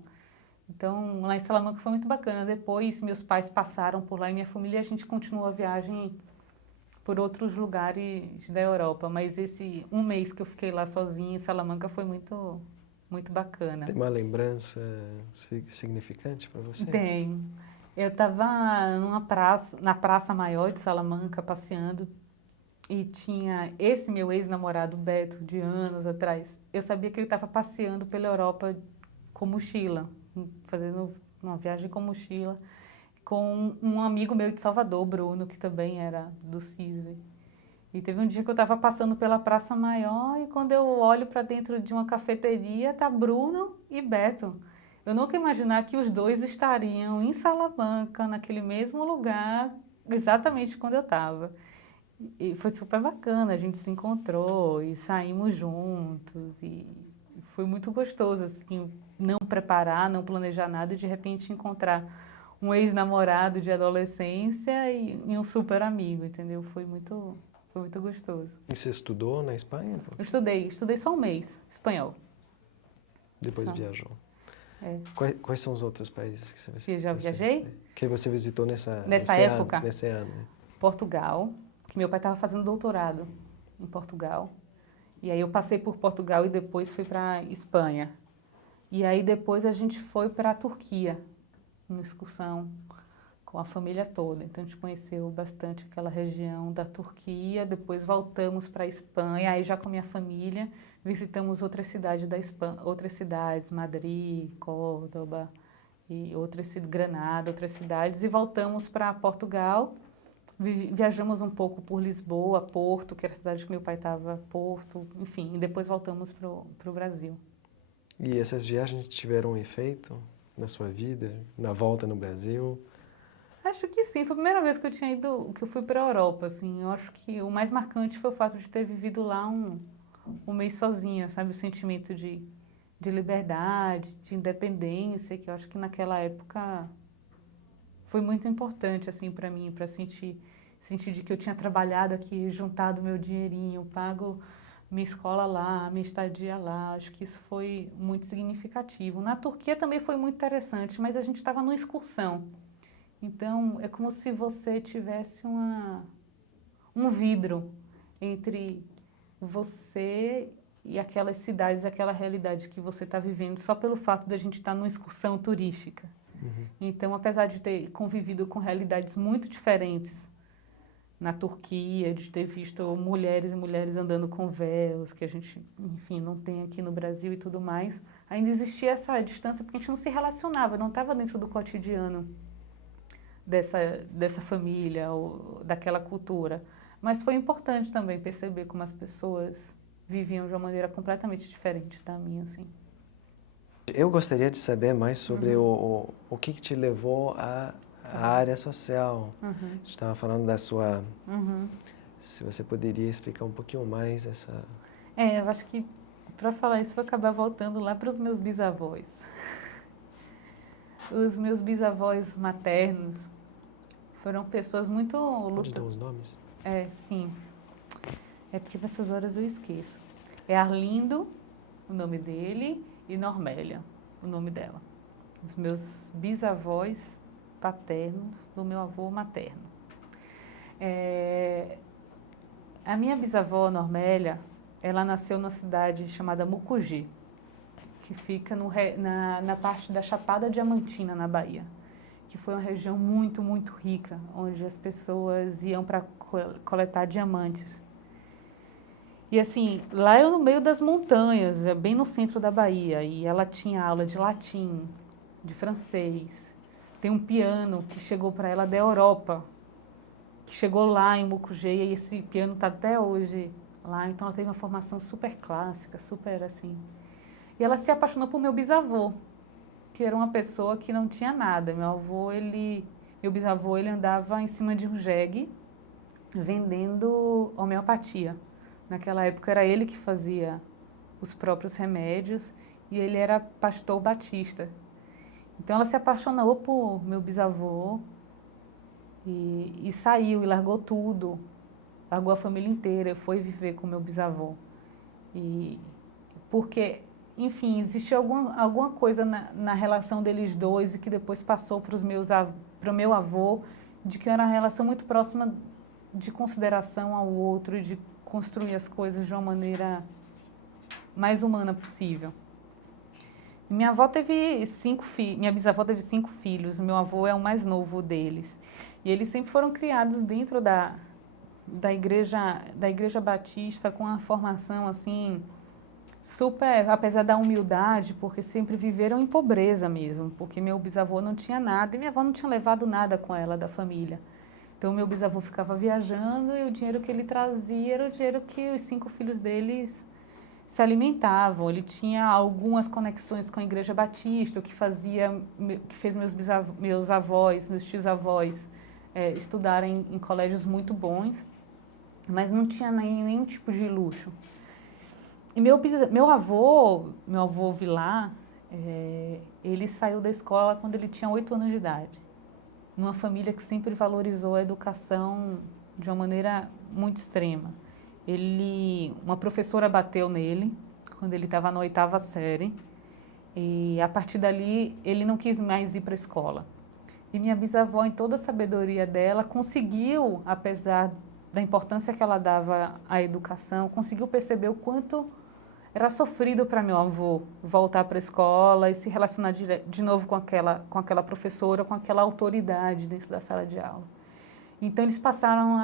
Então, lá em Salamanca foi muito bacana. Depois, meus pais passaram por lá e minha família, a gente continuou a viagem por outros lugares da Europa, mas esse um mês que eu fiquei lá sozinha em Salamanca foi muito, muito bacana. Tem uma lembrança significante para você? Tem. Eu estava na Praça Maior de Salamanca, passeando, e tinha esse meu ex-namorado, Beto, de anos atrás. Eu sabia que ele estava passeando pela Europa com mochila, fazendo uma viagem com mochila, com um amigo meu de Salvador, Bruno, que também era do CISV. E teve um dia que eu estava passando pela Praça Maior e quando eu olho para dentro de uma cafeteria, tá Bruno e Beto. Eu nunca ia imaginar que os dois estariam em Salamanca, naquele mesmo lugar, exatamente quando eu estava. E foi super bacana, a gente se encontrou e saímos juntos e foi muito gostoso, assim, não preparar, não planejar nada e de repente encontrar um ex-namorado de adolescência e um super amigo, entendeu? Foi muito gostoso. E você estudou na Espanha? Eu estudei só um mês, espanhol. Depois Só. viajou. É. Quais são os outros países que você Que eu já viajei? Que você visitou nesse época? Nesse ano. Portugal, que meu pai estava fazendo doutorado em Portugal. E aí eu passei por Portugal e depois fui para Espanha. E aí depois a gente foi para a Turquia, uma excursão com a família toda. Então a gente conheceu bastante aquela região da Turquia, depois voltamos para a Espanha, aí já com a minha família, visitamos outras cidades da Espanha, outras cidades, Madrid, Córdoba, e Granada, outras cidades, e voltamos para Portugal. Viajamos um pouco por Lisboa, Porto, que era a cidade que meu pai estava, Porto, enfim, e depois voltamos para o Brasil. E essas viagens tiveram um efeito na sua vida, na volta no Brasil? Acho que sim, foi a primeira vez que eu fui para a Europa, assim, eu acho que o mais marcante foi o fato de ter vivido lá um mês sozinha, sabe, o sentimento de liberdade, de independência, que eu acho que naquela época foi muito importante, assim, para mim, para sentir de que eu tinha trabalhado aqui, juntado meu dinheirinho, pago minha escola lá, minha estadia lá, acho que isso foi muito significativo. Na Turquia também foi muito interessante, mas a gente estava numa excursão, então é como se você tivesse um vidro entre você e aquelas cidades, aquela realidade que você está vivendo, só pelo fato de a gente estar numa excursão turística. Uhum. Então, apesar de ter convivido com realidades muito diferentes na Turquia, de ter visto mulheres e mulheres andando com véus, que a gente, enfim, não tem aqui no Brasil e tudo mais, ainda existia essa distância porque a gente não se relacionava, não estava dentro do cotidiano dessa família ou daquela cultura. Mas foi importante também perceber como as pessoas viviam de uma maneira completamente diferente da minha, assim. Eu gostaria de saber mais sobre o que te levou à área social. A gente estava falando da sua... Se você poderia explicar um pouquinho mais essa... Eu acho que para falar isso vou acabar voltando lá para os meus bisavós. Os meus bisavós maternos foram pessoas muito Pode dar os nomes? Sim. É porque nessas horas eu esqueço. É Arlindo, o nome dele, e Normélia, o nome dela. Os meus bisavós paternos do meu avô materno. A minha bisavó, Normélia, ela nasceu numa cidade chamada Mucugê, que fica na parte da Chapada Diamantina, na Bahia, que foi uma região muito, muito rica, onde as pessoas iam para coletar diamantes. E assim, lá é no meio das montanhas, é bem no centro da Bahia, e ela tinha aula de latim, de francês. Tem um piano que chegou para ela da Europa, que chegou lá em Mucugê, e esse piano está até hoje lá, então ela teve uma formação super clássica, super assim. E ela se apaixonou por meu bisavô, que era uma pessoa que não tinha nada. Meu bisavô, ele andava em cima de um jegue, vendendo homeopatia. Naquela época era ele que fazia os próprios remédios e ele era pastor batista. Então ela se apaixonou por meu bisavô e saiu e largou tudo, largou a família inteira, foi viver com meu bisavô. Porque, enfim, existia alguma coisa na relação deles dois e que depois passou para o meu avô, de que era uma relação muito próxima de consideração ao outro, de construir as coisas de uma maneira mais humana possível. Minha avó teve 5 filhos, minha bisavó teve 5 filhos, meu avô é o mais novo deles. E eles sempre foram criados dentro da igreja batista, com uma formação assim super, apesar da humildade, porque sempre viveram em pobreza mesmo, porque meu bisavô não tinha nada e minha avó não tinha levado nada com ela da família. Então meu bisavô ficava viajando e o dinheiro que ele trazia era o dinheiro que os 5 filhos deles se alimentavam. Ele tinha algumas conexões com a igreja batista, o que fez meus avós, meus tios-avós estudarem em colégios muito bons, mas não tinha nenhum tipo de luxo. E meu avô Vilar, ele saiu da escola quando ele tinha 8 anos de idade, numa família que sempre valorizou a educação de uma maneira muito extrema. Uma professora bateu nele quando ele estava na 8ª série e a partir dali ele não quis mais ir para a escola. E minha bisavó, em toda a sabedoria dela, conseguiu, apesar da importância que ela dava à educação, conseguiu perceber o quanto era sofrido para meu avô voltar para a escola e se relacionar de novo com aquela professora, com aquela autoridade dentro da sala de aula. Então eles passaram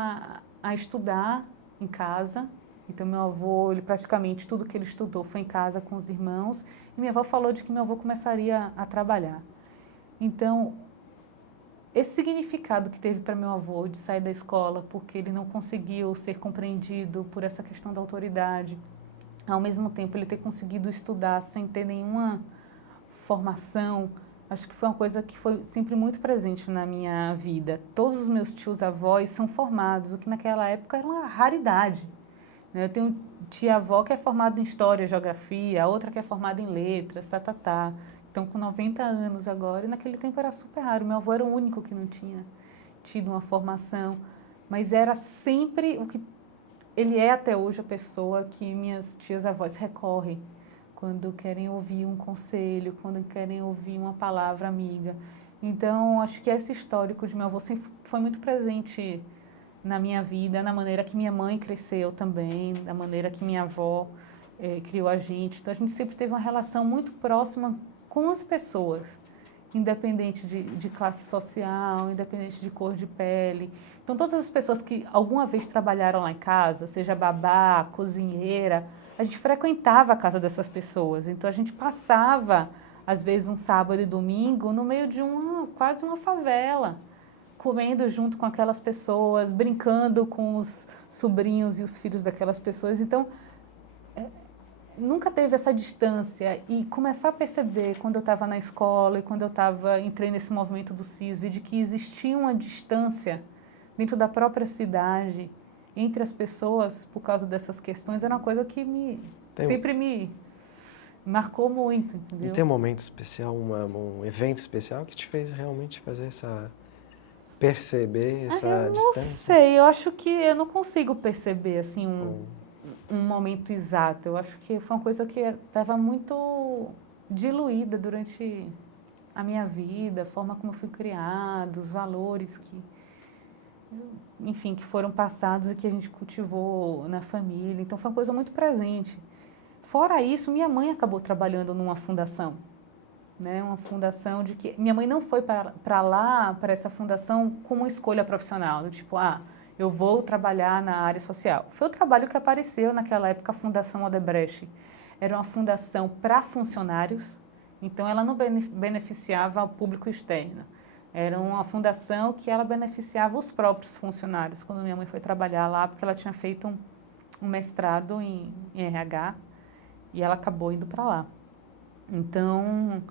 a estudar em casa. Então meu avô, praticamente tudo que ele estudou foi em casa com os irmãos. E minha avó falou de que meu avô começaria a trabalhar. Então, esse significado que teve para meu avô de sair da escola porque ele não conseguiu ser compreendido por essa questão da autoridade, ao mesmo tempo ele ter conseguido estudar sem ter nenhuma formação, acho que foi uma coisa que foi sempre muito presente na minha vida. Todos os meus tios-avós são formados, o que naquela época era uma raridade. Eu tenho tia-avó que é formada em História, Geografia, a outra que é formada em Letras, Então, com 90 anos agora, e naquele tempo era super raro. Meu avô era o único que não tinha tido uma formação, mas era sempre o que... Ele é até hoje a pessoa que minhas tias-avós recorrem quando querem ouvir um conselho, quando querem ouvir uma palavra amiga. Então, acho que esse histórico de meu avô sempre foi muito presente na minha vida, na maneira que minha mãe cresceu também, na maneira que minha avó criou a gente. Então, a gente sempre teve uma relação muito próxima com as pessoas, independente de classe social, independente de cor de pele. Então, todas as pessoas que alguma vez trabalharam lá em casa, seja babá, cozinheira, a gente frequentava a casa dessas pessoas. Então, a gente passava, às vezes, um sábado e domingo no meio de quase uma favela, comendo junto com aquelas pessoas, brincando com os sobrinhos e os filhos daquelas pessoas. Então, nunca teve essa distância. E começar a perceber, quando eu estava na escola e quando eu entrei nesse movimento do CISV, de que existia uma distância dentro da própria cidade, entre as pessoas, por causa dessas questões, era uma coisa que sempre me marcou muito, entendeu? E tem um momento especial, um evento especial que te fez realmente perceber essa distância? Não sei, eu acho que eu não consigo perceber assim um momento exato. Eu acho que foi uma coisa que estava muito diluída durante a minha vida, a forma como eu fui criada, os valores que foram passados e que a gente cultivou na família. Então, foi uma coisa muito presente. Fora isso, minha mãe acabou trabalhando numa fundação, né? Uma fundação de que... Minha mãe não foi para lá, para essa fundação, com uma escolha profissional, do tipo, eu vou trabalhar na área social. Foi o trabalho que apareceu naquela época, a Fundação Odebrecht. Era uma fundação para funcionários, então ela não beneficiava o público externo. Era uma fundação que ela beneficiava os próprios funcionários. Quando minha mãe foi trabalhar lá, porque ela tinha feito um mestrado em RH, e ela acabou indo para lá. Então,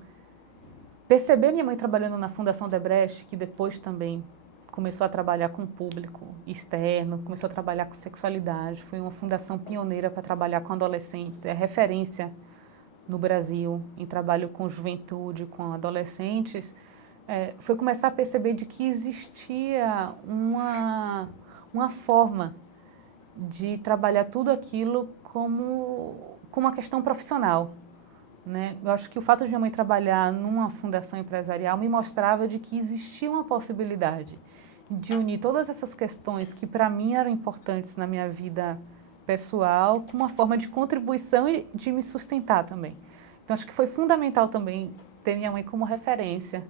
perceber minha mãe trabalhando na Fundação Odebrecht, que depois também começou a trabalhar com o público externo, começou a trabalhar com sexualidade, foi uma fundação pioneira para trabalhar com adolescentes, é referência no Brasil em trabalho com juventude, com adolescentes, foi começar a perceber de que existia uma forma de trabalhar tudo aquilo como uma questão profissional, né? Eu acho que o fato de minha mãe trabalhar numa fundação empresarial me mostrava de que existia uma possibilidade de unir todas essas questões que para mim eram importantes na minha vida pessoal com uma forma de contribuição e de me sustentar também. Então acho que foi fundamental também ter minha mãe como referência,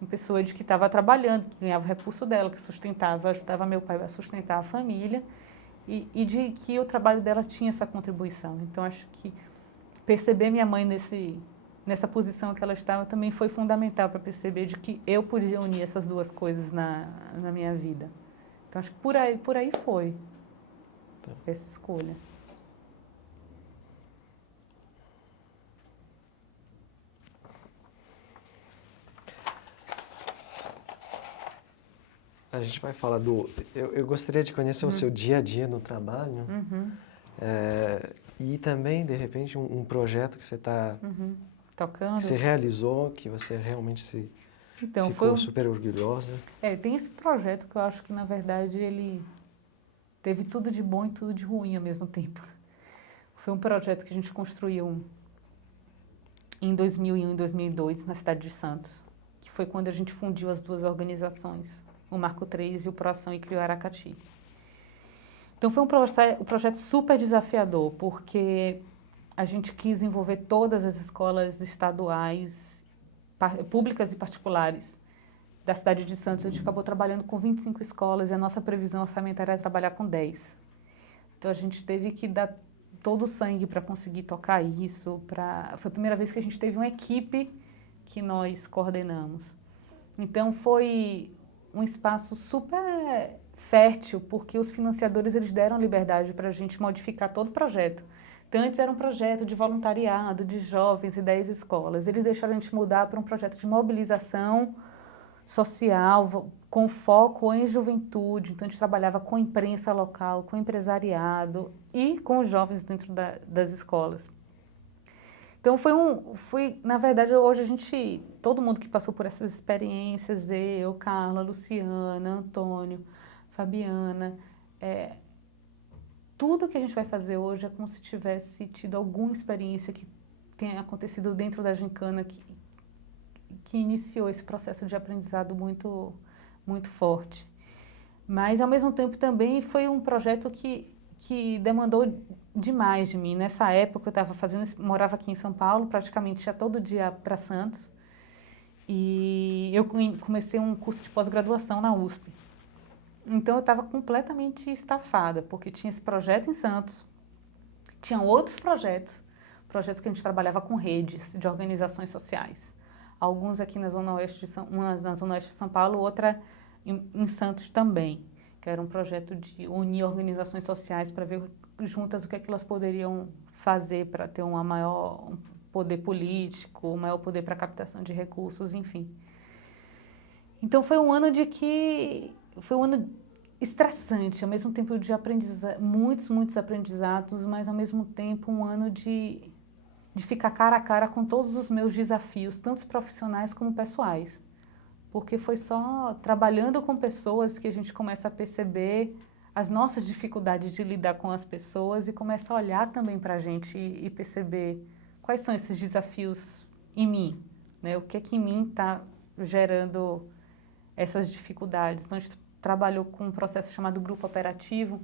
uma pessoa de que estava trabalhando, que ganhava o recurso dela, que sustentava, ajudava meu pai a sustentar a família e de que o trabalho dela tinha essa contribuição. Então acho que perceber minha mãe nessa posição que ela estava também foi fundamental para perceber de que eu podia unir essas duas coisas na minha vida. Então acho que por aí foi essa escolha. A gente vai falar do... Eu gostaria de conhecer o seu dia a dia no trabalho. E também, de repente, um projeto que você está... Tocando. Que você realizou, que você realmente Então, ficou super orgulhosa. Tem esse projeto que eu acho que, na verdade, ele teve tudo de bom e tudo de ruim ao mesmo tempo. Foi um projeto que a gente construiu em 2001 e 2002, na cidade de Santos, que foi quando a gente fundiu as duas organizações, o Marco 3 e o Proação e criou Aracati. Então foi um projeto super desafiador, porque a gente quis envolver todas as escolas estaduais, públicas e particulares da cidade de Santos. A gente acabou trabalhando com 25 escolas e a nossa previsão orçamentária era trabalhar com 10. Então a gente teve que dar todo o sangue para conseguir tocar isso. Foi a primeira vez que a gente teve uma equipe que nós coordenamos. Então foi um espaço super fértil, porque os financiadores eles deram liberdade para a gente modificar todo o projeto. Então, antes era um projeto de voluntariado, de jovens e 10 escolas. Eles deixaram a gente mudar para um projeto de mobilização social, com foco em juventude. Então, a gente trabalhava com a imprensa local, com o empresariado e com os jovens dentro das escolas. Então, na verdade, hoje todo mundo que passou por essas experiências, eu, Carla, Luciana, Antônio, Fabiana, tudo que a gente vai fazer hoje é como se tivesse tido alguma experiência que tenha acontecido dentro da gincana que iniciou esse processo de aprendizado muito, muito forte. Mas, ao mesmo tempo, também foi um projeto que demandou demais de mim. Nessa época, eu morava aqui em São Paulo, praticamente ia todo dia para Santos. E eu comecei um curso de pós-graduação na USP. Então, eu estava completamente estafada, porque tinha esse projeto em Santos, tinham outros projetos que a gente trabalhava com redes de organizações sociais. Alguns aqui na Zona Oeste uma na Zona Oeste de São Paulo, outra em Santos também, que era um projeto de unir organizações sociais para ver juntas o que é que elas poderiam fazer para ter um maior poder político, um maior poder para captação de recursos, enfim. Então, foi um ano foi um ano estressante, ao mesmo tempo de muitos aprendizados, mas ao mesmo tempo um ano de ficar cara a cara com todos os meus desafios, tanto profissionais como pessoais. Porque foi só trabalhando com pessoas que a gente começa a perceber as nossas dificuldades de lidar com as pessoas e começa a olhar também para a gente e perceber quais são esses desafios em mim, né? O que é que em mim está gerando essas dificuldades. Então, a gente trabalhou com um processo chamado grupo operativo,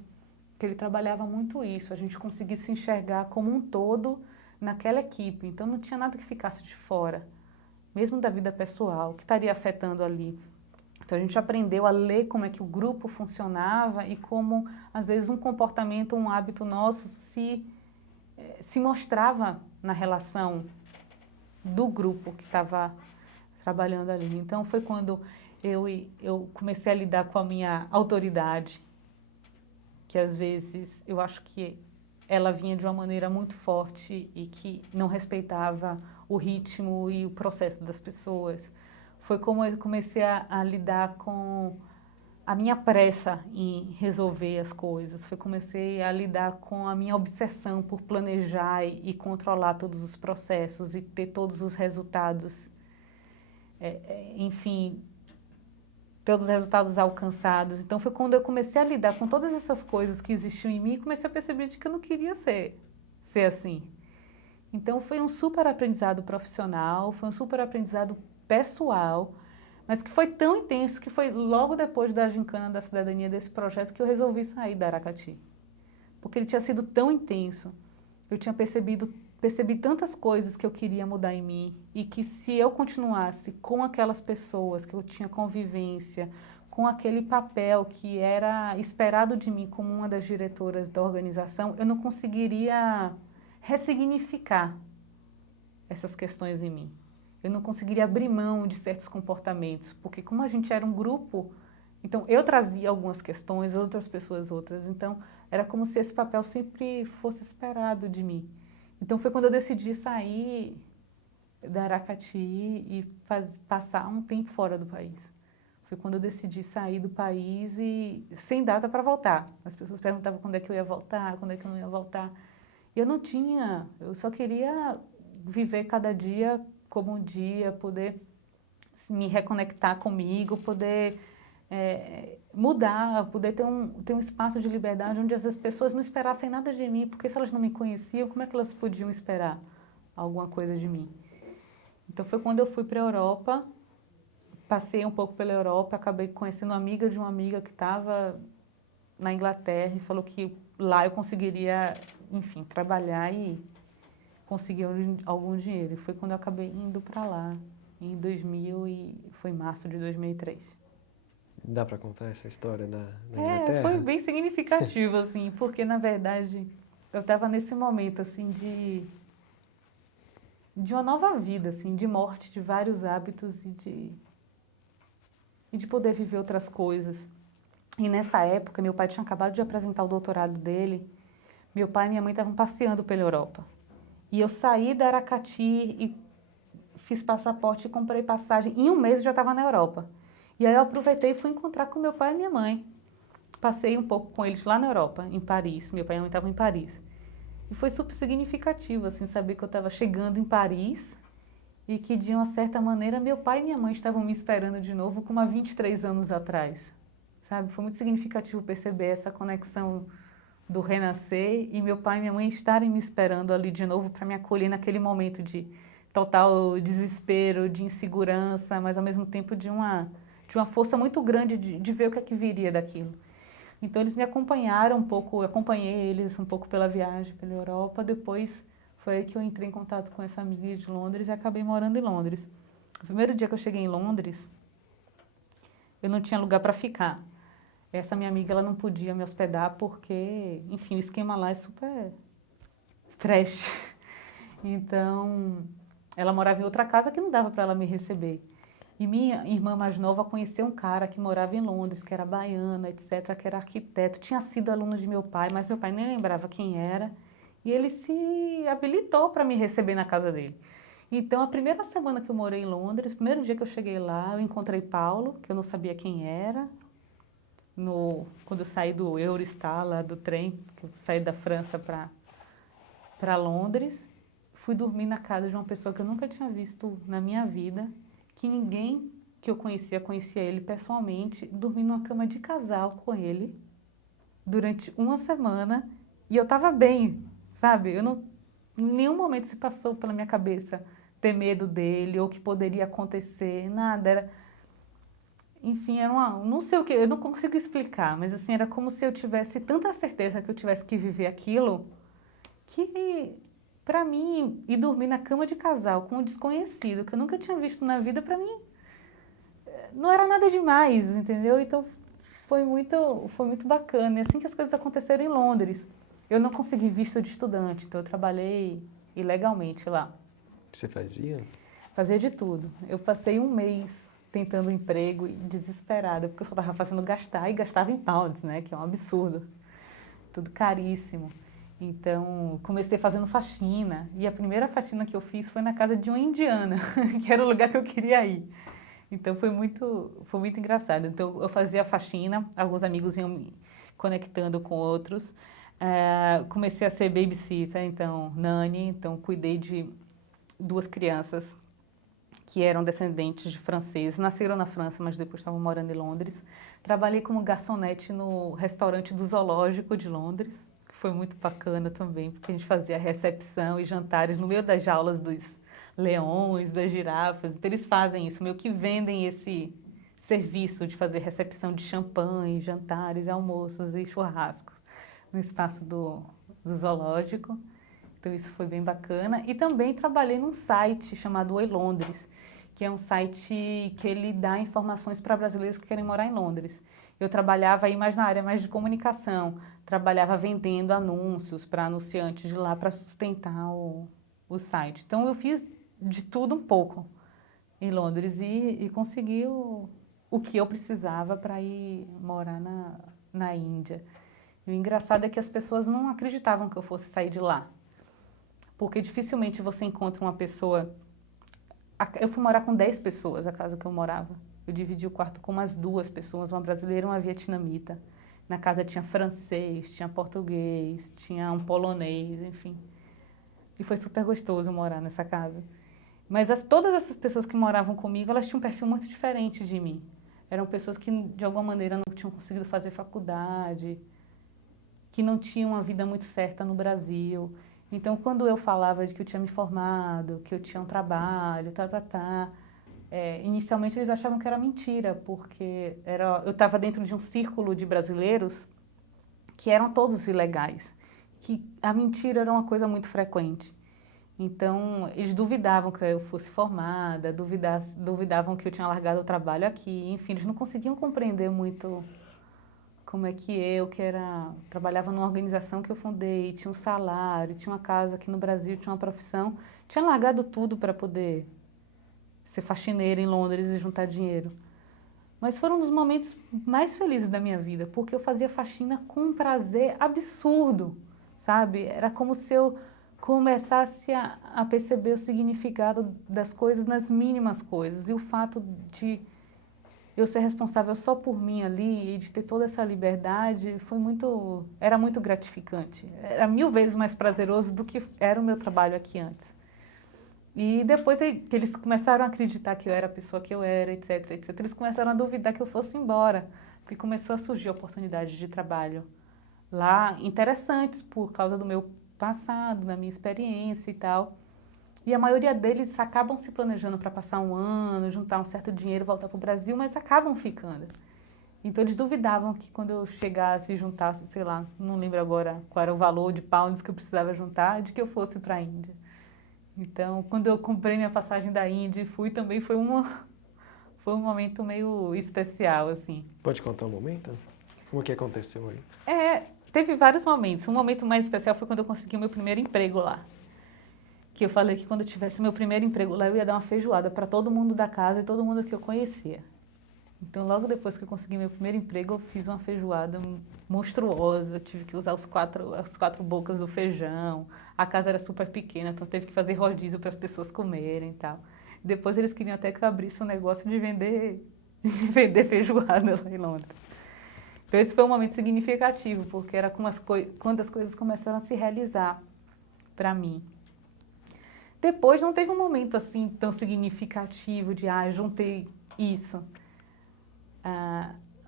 que ele trabalhava muito isso, a gente conseguir se enxergar como um todo naquela equipe. Então, não tinha nada que ficasse de fora, mesmo da vida pessoal, que estaria afetando ali. Então, a gente aprendeu a ler como é que o grupo funcionava e como, às vezes, um comportamento, um hábito nosso se mostrava na relação do grupo que estava trabalhando ali. Então, foi quando eu comecei a lidar com a minha autoridade, que às vezes eu acho que ela vinha de uma maneira muito forte e que não respeitava o ritmo e o processo das pessoas. Foi como eu comecei a lidar com a minha pressa em resolver as coisas. Foi comecei a lidar com a minha obsessão por planejar e controlar todos os processos e ter todos os resultados, enfim, todos os resultados alcançados. Então, foi quando eu comecei a lidar com todas essas coisas que existiam em mim e comecei a perceber de que eu não queria ser assim. Então, foi um super aprendizado profissional, foi um super aprendizado pessoal, mas que foi tão intenso que foi logo depois da Gincana da Cidadania, desse projeto, que eu resolvi sair da Aracati. Porque ele tinha sido tão intenso, eu tinha percebi tantas coisas que eu queria mudar em mim e que se eu continuasse com aquelas pessoas que eu tinha convivência, com aquele papel que era esperado de mim como uma das diretoras da organização, eu não conseguiria ressignificar essas questões em mim. Eu não conseguiria abrir mão de certos comportamentos, porque como a gente era um grupo, então eu trazia algumas questões, outras pessoas outras, então era como se esse papel sempre fosse esperado de mim. Então foi quando eu decidi sair da Aracati e passar um tempo fora do país. Foi quando eu decidi sair do país e sem data para voltar. As pessoas perguntavam quando é que eu ia voltar, quando é que eu não ia voltar. E eu não tinha, eu só queria viver cada dia como um dia, poder me reconectar comigo, poder mudar, poder ter um espaço de liberdade onde as pessoas não esperassem nada de mim, porque se elas não me conheciam, como é que elas podiam esperar alguma coisa de mim? Então foi quando eu fui para a Europa, passei um pouco pela Europa, acabei conhecendo uma amiga de uma amiga que estava na Inglaterra e falou que lá eu conseguiria, enfim, trabalhar e conseguir algum dinheiro. E foi quando eu acabei indo para lá, em 2000 e foi março de 2003. Dá para contar essa história da Inglaterra? Foi bem significativo, assim, porque, na verdade, eu estava nesse momento, assim, de uma nova vida, assim, de morte de vários hábitos e de poder viver outras coisas. E nessa época, meu pai tinha acabado de apresentar o doutorado dele, meu pai e minha mãe estavam passeando pela Europa. E eu saí da Aracati e fiz passaporte e comprei passagem. Em um mês eu já estava na Europa. E aí eu aproveitei e fui encontrar com meu pai e minha mãe. Passei um pouco com eles lá na Europa, em Paris. Meu pai e minha mãe estavam em Paris. E foi super significativo, assim, saber que eu estava chegando em Paris e que, de uma certa maneira, meu pai e minha mãe estavam me esperando de novo, como há 23 anos atrás. Sabe? Foi muito significativo perceber essa conexão do renascer e meu pai e minha mãe estarem me esperando ali de novo para me acolher naquele momento de total desespero, de insegurança, mas ao mesmo tempo de uma força muito grande de ver o que é que viria daquilo. Então eles me acompanharam um pouco, eu acompanhei eles um pouco pela viagem pela Europa, depois foi aí que eu entrei em contato com essa amiga de Londres e acabei morando em Londres. O primeiro dia que eu cheguei em Londres, eu não tinha lugar para ficar. Essa minha amiga, ela não podia me hospedar porque, enfim, o esquema lá é super trash. Então, ela morava em outra casa que não dava para ela me receber. E minha irmã mais nova conheceu um cara que morava em Londres, que era baiano, etc., que era arquiteto, tinha sido aluno de meu pai, mas meu pai nem lembrava quem era. E ele se habilitou para me receber na casa dele. Então, a primeira semana que eu morei em Londres, o primeiro dia que eu cheguei lá, eu encontrei Paulo, que eu não sabia quem era. Quando eu saí do Eurostar, lá do trem, que eu saí da França para Londres, fui dormir na casa de uma pessoa que eu nunca tinha visto na minha vida, que ninguém que eu conhecia ele pessoalmente, dormi numa cama de casal com ele durante uma semana e eu estava bem, sabe? Em nenhum momento se passou pela minha cabeça ter medo dele ou o que poderia acontecer, nada, era... Enfim, não sei o que, eu não consigo explicar, mas assim, era como se eu tivesse tanta certeza que eu tivesse que viver aquilo, que para mim, ir dormir na cama de casal com um desconhecido, que eu nunca tinha visto na vida, para mim, não era nada demais, entendeu? Então, foi muito bacana. E assim que as coisas aconteceram em Londres, eu não consegui visto de estudante, então eu trabalhei ilegalmente lá. O que você fazia? Fazia de tudo. Eu passei um mês tentando emprego e desesperada, porque eu só estava fazendo gastar e gastava em pounds, né? Que é um absurdo. Tudo caríssimo. Então, comecei fazendo faxina. E a primeira faxina que eu fiz foi na casa de uma indiana, que era o lugar que eu queria ir. Então, foi muito engraçado. Então, eu fazia faxina, alguns amigos iam me conectando com outros. Comecei a ser babysitter, então, nanny. Então, cuidei de 2 crianças que eram descendentes de franceses, nasceram na França, mas depois estavam morando em Londres. Trabalhei como garçonete no restaurante do Zoológico de Londres, que foi muito bacana também, porque a gente fazia recepção e jantares no meio das jaulas leões, das girafas. Então eles fazem isso, meio que vendem esse serviço de fazer recepção de champanhe, jantares, almoços e churrascos no espaço do zoológico. Então isso foi bem bacana. E também trabalhei num site chamado Oi Londres, que é um site que ele dá informações para brasileiros que querem morar em Londres. Eu trabalhava aí mais na área mais de comunicação, trabalhava vendendo anúncios para anunciantes de lá para sustentar o site. Então eu fiz de tudo um pouco em Londres e consegui o que eu precisava para ir morar na Índia. E o engraçado é que as pessoas não acreditavam que eu fosse sair de lá, porque dificilmente você encontra uma pessoa... Eu fui morar com 10 pessoas, a casa que eu morava. Eu dividi o quarto com umas 2 pessoas, uma brasileira e uma vietnamita. Na casa tinha francês, tinha português, tinha um polonês, enfim. E foi super gostoso morar nessa casa. Mas todas essas pessoas que moravam comigo, elas tinham um perfil muito diferente de mim. Eram pessoas que, de alguma maneira, não tinham conseguido fazer faculdade, que não tinham uma vida muito certa no Brasil. Então, quando eu falava de que eu tinha me formado, que eu tinha um trabalho, inicialmente eles achavam que era mentira, porque eu estava dentro de um círculo de brasileiros que eram todos ilegais, que a mentira era uma coisa muito frequente. Então, eles duvidavam que eu fosse formada, duvidavam que eu tinha largado o trabalho aqui, enfim, eles não conseguiam compreender muito como é que trabalhava numa organização que eu fundei, tinha um salário, tinha uma casa aqui no Brasil, tinha uma profissão, tinha largado tudo para poder ser faxineira em Londres e juntar dinheiro. Mas foram um dos momentos mais felizes da minha vida, porque eu fazia faxina com um prazer absurdo, sabe? Era como se eu começasse a perceber o significado das coisas nas mínimas coisas. E o fato de eu ser responsável só por mim ali e de ter toda essa liberdade era muito gratificante. Era 1000 vezes mais prazeroso do que era o meu trabalho aqui antes. E depois que eles começaram a acreditar que eu era a pessoa que eu era, etc, etc, eles começaram a duvidar que eu fosse embora, porque começou a surgir oportunidades de trabalho lá interessantes por causa do meu passado, da minha experiência e tal. E a maioria deles acabam se planejando para passar um ano, juntar um certo dinheiro, voltar para o Brasil, mas acabam ficando. Então eles duvidavam que quando eu chegasse e juntasse, sei lá, não lembro agora qual era o valor de pounds que eu precisava juntar, de que eu fosse para a Índia. Então, quando eu comprei minha passagem da Índia e fui, também foi um momento meio especial, assim. Pode contar um momento? Como que aconteceu aí? Teve vários momentos. Um momento mais especial foi quando eu consegui o meu primeiro emprego lá. Que eu falei que quando eu tivesse meu primeiro emprego lá, eu ia dar uma feijoada para todo mundo da casa e todo mundo que eu conhecia. Então, logo depois que eu consegui meu primeiro emprego, eu fiz uma feijoada monstruosa. Eu tive que usar as quatro bocas do feijão. A casa era super pequena, então teve que fazer rodízio para as pessoas comerem e tal. Depois eles queriam até que eu abrisse um negócio de vender feijoada lá em Londres. Então esse foi um momento significativo, porque era quando as coisas começaram a se realizar para mim. Depois não teve um momento assim tão significativo de juntei isso.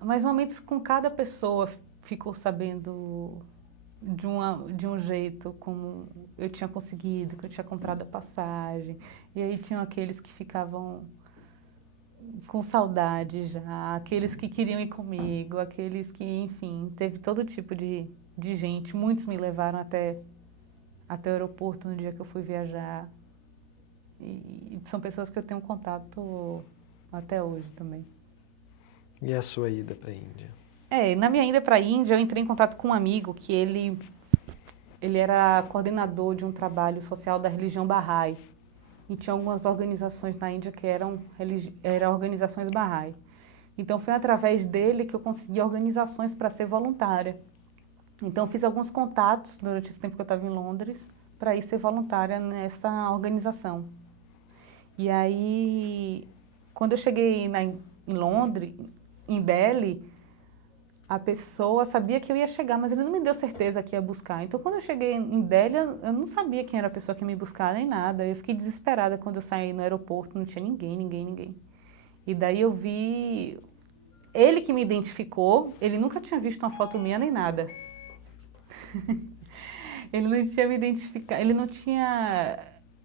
Mas momentos com cada pessoa ficou sabendo de um jeito como eu tinha conseguido, que eu tinha comprado a passagem. E aí tinham aqueles que ficavam com saudade já, aqueles que queriam ir comigo, aqueles que, enfim, teve todo tipo de gente. Muitos me levaram até o aeroporto no dia que eu fui viajar. E são pessoas que eu tenho contato até hoje também. E a sua ida para a Índia? Na minha ida para a Índia, eu entrei em contato com um amigo que ele era coordenador de um trabalho social da religião Bahá'í. E tinha algumas organizações na Índia que eram organizações Bahá'í. Então, foi através dele que eu consegui organizações para ser voluntária. Então, fiz alguns contatos durante esse tempo que eu estava em Londres para ir ser voluntária nessa organização. E aí, quando eu cheguei em Londres, em Delhi, a pessoa sabia que eu ia chegar, mas ele não me deu certeza que ia buscar. Então, quando eu cheguei em Delhi, eu não sabia quem era a pessoa que ia me buscar, nem nada. Eu fiquei desesperada quando eu saí no aeroporto, não tinha ninguém. E daí eu vi ele que me identificou, ele nunca tinha visto uma foto minha nem nada. Ele não tinha me identificado, ele não tinha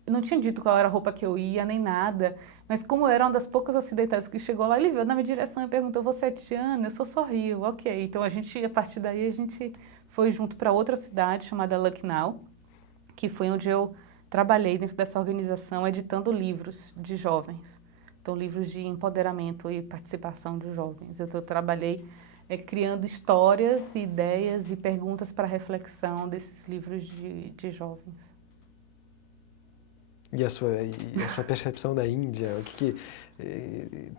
não tinha dito qual era a roupa que eu ia, nem nada, mas como eu era uma das poucas ocidentais que chegou lá, ele veio na minha direção e perguntou, você é Tiana? Eu sou Sorrio, ok. Então a partir daí a gente foi junto para outra cidade chamada Lucknow, que foi onde eu trabalhei dentro dessa organização editando livros de jovens. Então livros de empoderamento e participação de jovens. Eu trabalhei criando histórias, ideias e perguntas para reflexão desses livros de jovens. E a sua percepção da Índia, o que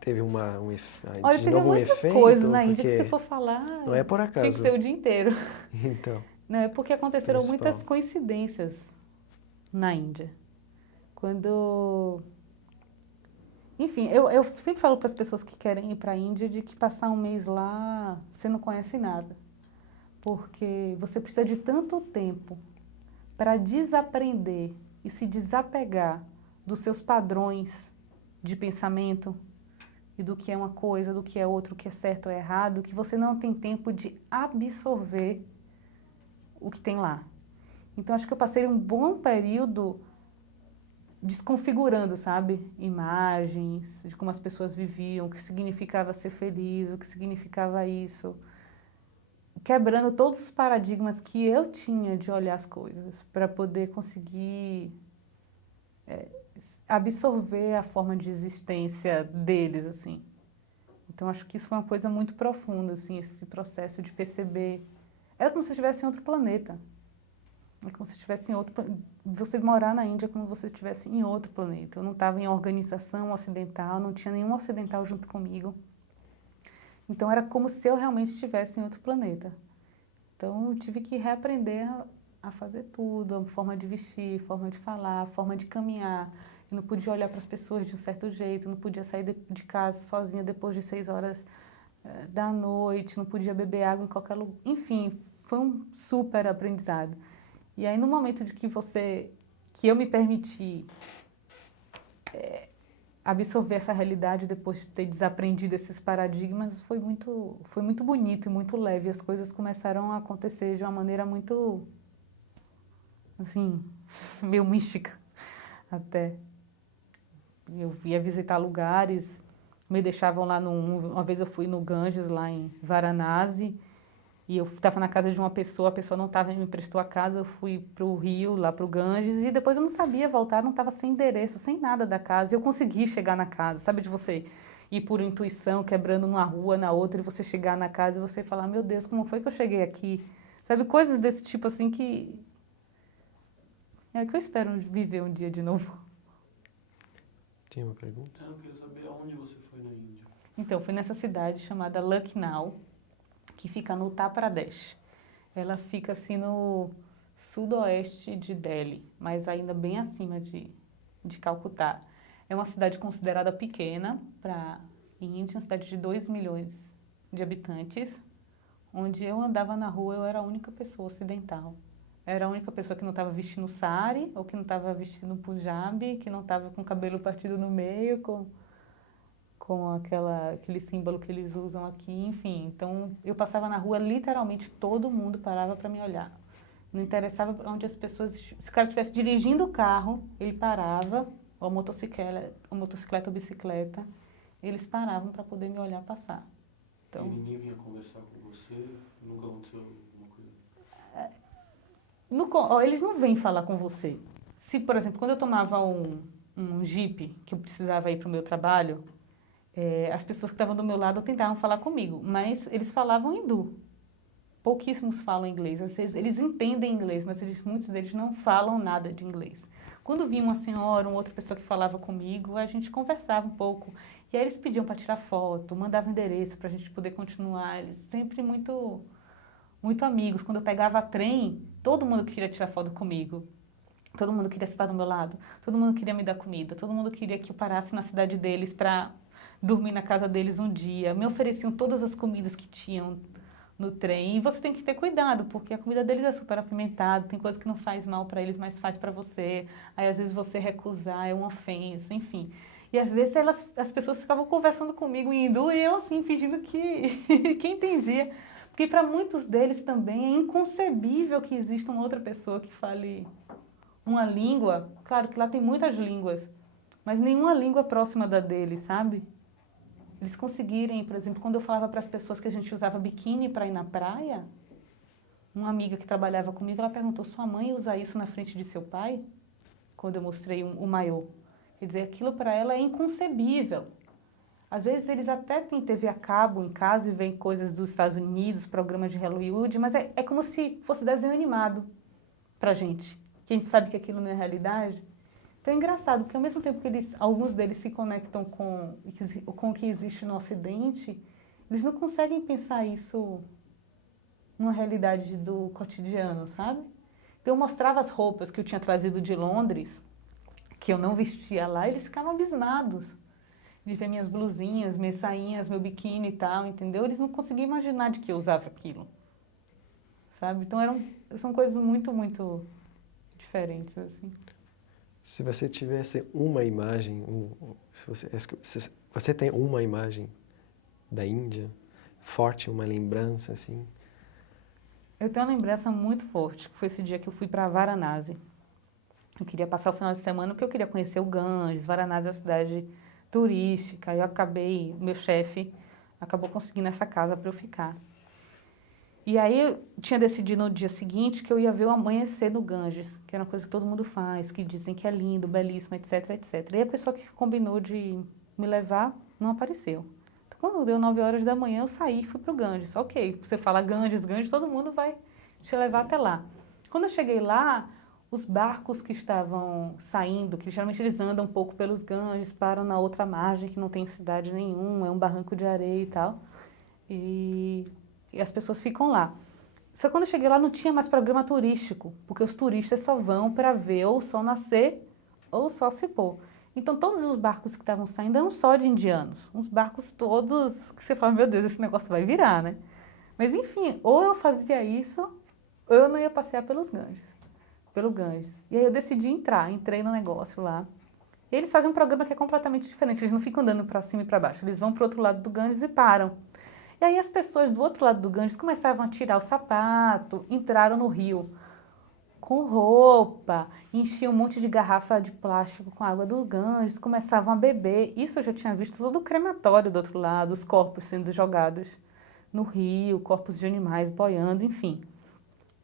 teve Olha, de teve novo um muitas efeito? coisas na Índia que Porque se for falar, não é por acaso. tinha que ser o dia inteiro. Então, Não, é porque aconteceram principal. muitas coincidências na Índia. Quando... Enfim, eu sempre falo para as pessoas que querem ir para a Índia de que passar um mês lá, você não conhece nada. Porque você precisa de tanto tempo para desaprender e se desapegar dos seus padrões de pensamento e do que é uma coisa, do que é outra, o que é certo ou errado, que você não tem tempo de absorver o que tem lá. Então, acho que eu passei um bom período desconfigurando, sabe? Imagens de como as pessoas viviam, o que significava ser feliz, o que significava isso. Quebrando todos os paradigmas que eu tinha de olhar as coisas para poder conseguir absorver a forma de existência deles, assim. Então, acho que isso foi uma coisa muito profunda, assim, esse processo de perceber. Era como se eu estivesse em outro planeta. É como se estivesse em outro... Você morar na Índia é como se você estivesse em outro planeta. Eu não estava em organização ocidental, não tinha nenhum ocidental junto comigo. Então, era como se eu realmente estivesse em outro planeta. Então, eu tive que reaprender a fazer tudo, a forma de vestir, forma de falar, a forma de caminhar. Eu não podia olhar para as pessoas de um certo jeito, não podia sair de casa sozinha depois de 6 horas da noite, não podia beber água em qualquer lugar. Enfim, foi um super aprendizado. E aí, no momento de que eu me permiti absorver essa realidade depois de ter desaprendido esses paradigmas, foi muito bonito e muito leve. As coisas começaram a acontecer de uma maneira muito, assim, meio mística até. Eu ia visitar lugares, me deixavam lá uma vez eu fui no Ganges, lá em Varanasi, e eu estava na casa de uma pessoa, a pessoa não estava, me emprestou a casa, eu fui para o Rio, lá para o Ganges, e depois eu não sabia voltar, não estava sem endereço, sem nada da casa, e eu consegui chegar na casa, sabe, de você ir por intuição, quebrando numa rua, na outra, e você chegar na casa e você falar, meu Deus, como foi que eu cheguei aqui? Sabe, coisas desse tipo, assim, que eu espero viver um dia de novo. Tinha uma pergunta? Eu queria saber aonde você foi na Índia. Então, fui nessa cidade chamada Lucknow, que fica no Uttar Pradesh. Ela fica assim no sudoeste de Delhi, mas ainda bem acima de Calcutá. É uma cidade considerada pequena para a Índia, uma cidade de 2 milhões de habitantes, onde eu andava na rua, eu era a única pessoa ocidental. Era a única pessoa que não estava vestindo sari, ou que não estava vestindo punjabi, que não estava com o cabelo partido no meio, com aquele símbolo que eles usam aqui, enfim. Então, eu passava na rua, literalmente todo mundo parava para me olhar. Não interessava onde as pessoas... Se o cara estivesse dirigindo o carro, ele parava, ou motocicleta ou bicicleta, eles paravam para poder me olhar passar. Então, E ninguém vinha conversar com você? Nunca aconteceu alguma coisa? Eles não vêm falar com você. Se, por exemplo, quando eu tomava um Jeep, que eu precisava ir para o meu trabalho, as pessoas que estavam do meu lado tentavam falar comigo, mas eles falavam hindu. Pouquíssimos falam inglês. Às vezes, eles entendem inglês, mas muitos deles não falam nada de inglês. Quando vinha uma senhora, uma outra pessoa que falava comigo, a gente conversava um pouco. E aí eles pediam para tirar foto, mandavam endereço para a gente poder continuar. Eles sempre muito amigos. Quando eu pegava trem, todo mundo queria tirar foto comigo. Todo mundo queria estar do meu lado. Todo mundo queria me dar comida. Todo mundo queria que eu parasse na cidade deles para dormir na casa deles um dia. Me ofereciam todas as comidas que tinham no trem. E você tem que ter cuidado, porque a comida deles é super apimentada. Tem coisa que não faz mal para eles, mas faz para você. Aí, às vezes, você recusar é uma ofensa, enfim. E, às vezes, as pessoas ficavam conversando comigo em hindu e eu, assim, fingindo que entendia. Porque para muitos deles também é inconcebível que exista uma outra pessoa que fale uma língua, claro que lá tem muitas línguas, mas nenhuma língua próxima da deles, sabe? Eles conseguirem, por exemplo, quando eu falava para as pessoas que a gente usava biquíni para ir na praia, uma amiga que trabalhava comigo, ela perguntou, sua mãe usa isso na frente de seu pai? Quando eu mostrei o maiô. Quer dizer, aquilo para ela é inconcebível. Às vezes eles até têm TV a cabo em casa e veem coisas dos Estados Unidos, programas de Hollywood, mas é como se fosse desenho animado pra gente, que a gente sabe que aquilo não é realidade. Então é engraçado, porque ao mesmo tempo que alguns deles se conectam com o que existe no Ocidente, eles não conseguem pensar isso numa realidade do cotidiano, sabe? Então eu mostrava as roupas que eu tinha trazido de Londres, que eu não vestia lá, e eles ficavam abismados de ver minhas blusinhas, minhas sainhas, meu biquíni e tal, entendeu? Eles não conseguiam imaginar de que eu usava aquilo, sabe? Então são coisas muito, muito diferentes, assim. Se você tivesse uma imagem, se você tem uma imagem da Índia, forte, uma lembrança, assim? Eu tenho uma lembrança muito forte, que foi esse dia que eu fui para Varanasi. Eu queria passar o final de semana porque eu queria conhecer o Ganges. Varanasi é uma cidade turística. O meu chefe acabou conseguindo essa casa para eu ficar. E aí eu tinha decidido no dia seguinte que eu ia ver o amanhecer no Ganges, que era uma coisa que todo mundo faz, que dizem que é lindo, belíssimo, etc, etc. E a pessoa que combinou de me levar não apareceu. Então, quando deu 9 horas da manhã, eu saí e fui para o Ganges. Ok, você fala Ganges, Ganges, todo mundo vai te levar até lá. Quando eu cheguei lá, os barcos que estavam saindo, que geralmente eles andam um pouco pelos Ganges, param na outra margem, que não tem cidade nenhuma, é um barranco de areia e tal. E as pessoas ficam lá. Só que quando eu cheguei lá não tinha mais programa turístico, porque os turistas só vão para ver ou o sol nascer ou o sol se pôr. Então todos os barcos que estavam saindo eram só de indianos, uns barcos todos que você fala, meu Deus, esse negócio vai virar, né? Mas enfim, ou eu fazia isso, ou eu não ia passear pelo Ganges. E aí eu decidi entrei no negócio lá. E eles fazem um programa que é completamente diferente, eles não ficam andando para cima e para baixo, eles vão para o outro lado do Ganges e param. E aí as pessoas do outro lado do Ganges começavam a tirar o sapato, entraram no rio com roupa, enchiam um monte de garrafa de plástico com água do Ganges, começavam a beber. Isso eu já tinha visto todo o crematório do outro lado, os corpos sendo jogados no rio, corpos de animais boiando, enfim.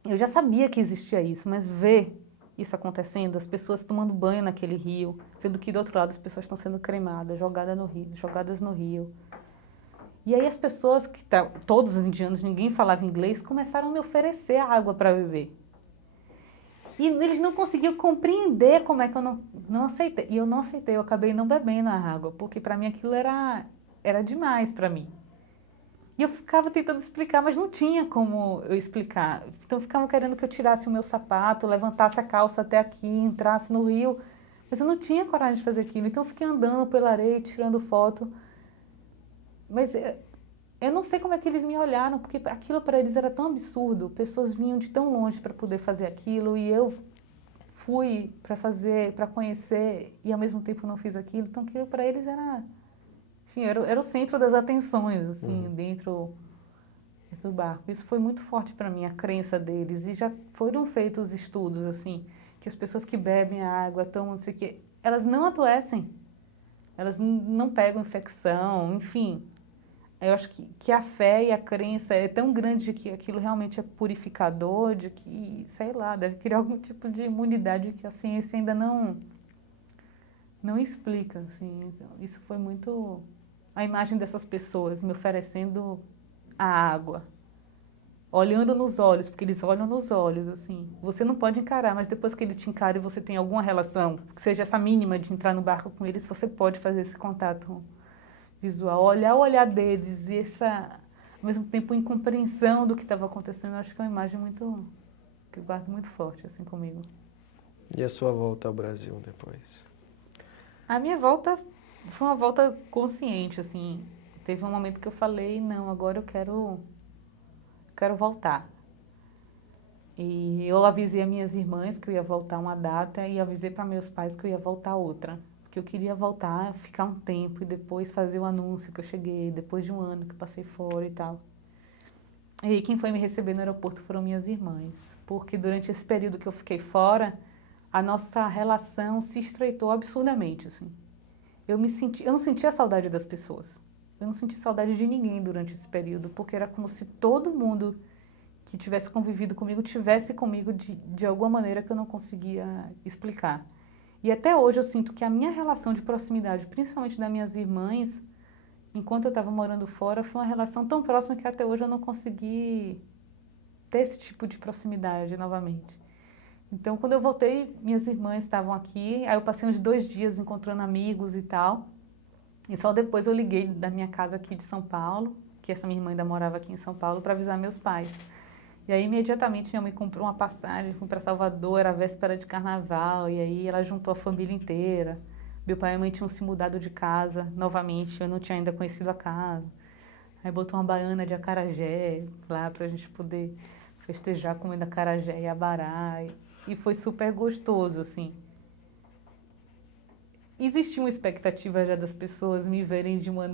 Eu já sabia que existia isso, mas ver isso acontecendo, as pessoas tomando banho naquele rio, sendo que do outro lado as pessoas estão sendo cremadas, jogadas no rio. E aí as pessoas, todos os indianos, ninguém falava inglês, começaram a me oferecer água para beber. E eles não conseguiam compreender como é que eu não aceitei. E eu não aceitei, eu acabei não bebendo a água, porque para mim aquilo era demais para mim. E eu ficava tentando explicar, mas não tinha como eu explicar. Então ficavam querendo que eu tirasse o meu sapato, levantasse a calça até aqui, entrasse no rio. Mas eu não tinha coragem de fazer aquilo. Então eu fiquei andando pela areia, tirando foto. Mas eu não sei como é que eles me olharam, porque aquilo para eles era tão absurdo. Pessoas vinham de tão longe para poder fazer aquilo e eu fui para conhecer e ao mesmo tempo não fiz aquilo. Então aquilo para eles enfim, era o centro das atenções, assim, dentro do barco. Isso foi muito forte para mim, a crença deles. E já foram feitos estudos, assim, que as pessoas que bebem a água, tomam não sei o quê, elas não adoecem. Elas não pegam infecção, enfim. Eu acho que a fé e a crença é tão grande de que aquilo realmente é purificador, de que, sei lá, deve criar algum tipo de imunidade que a ciência ainda não explica, assim. Então, isso foi muito... A imagem dessas pessoas me oferecendo a água, olhando nos olhos, porque eles olham nos olhos, assim. Você não pode encarar, mas depois que ele te encara e você tem alguma relação, que seja essa mínima de entrar no barco com eles, você pode fazer esse contato visual, olhar o olhar deles e ao mesmo tempo, incompreensão do que estava acontecendo. Eu acho que é uma imagem que eu guardo muito forte, assim, comigo. E a sua volta ao Brasil depois? A minha volta foi uma volta consciente, assim. Teve um momento que eu falei, não, agora eu quero voltar. E eu avisei as minhas irmãs que eu ia voltar uma data e avisei para meus pais que eu ia voltar outra. Que eu queria voltar, ficar um tempo e depois fazer o anúncio que eu cheguei, depois de um ano que eu passei fora e tal. E quem foi me receber no aeroporto foram minhas irmãs. Porque durante esse período que eu fiquei fora, a nossa relação se estreitou absurdamente, assim. Eu não sentia saudade das pessoas. Eu não senti saudade de ninguém durante esse período, porque era como se todo mundo que tivesse convivido comigo tivesse comigo de alguma maneira que eu não conseguia explicar. E até hoje eu sinto que a minha relação de proximidade, principalmente das minhas irmãs, enquanto eu estava morando fora, foi uma relação tão próxima que até hoje eu não consegui ter esse tipo de proximidade novamente. Então, quando eu voltei, minhas irmãs estavam aqui, aí eu passei uns 2 dias encontrando amigos e tal, e só depois eu liguei da minha casa aqui de São Paulo, que essa minha irmã ainda morava aqui em São Paulo, para avisar meus pais. E aí, imediatamente, minha mãe comprou uma passagem, fui para Salvador, era véspera de carnaval, e aí ela juntou a família inteira. Meu pai e minha mãe tinham se mudado de casa novamente, eu não tinha ainda conhecido a casa. Aí botou uma baiana de acarajé lá para a gente poder festejar comendo acarajé e abará. E foi super gostoso, assim. Existia uma expectativa já das pessoas me verem de uma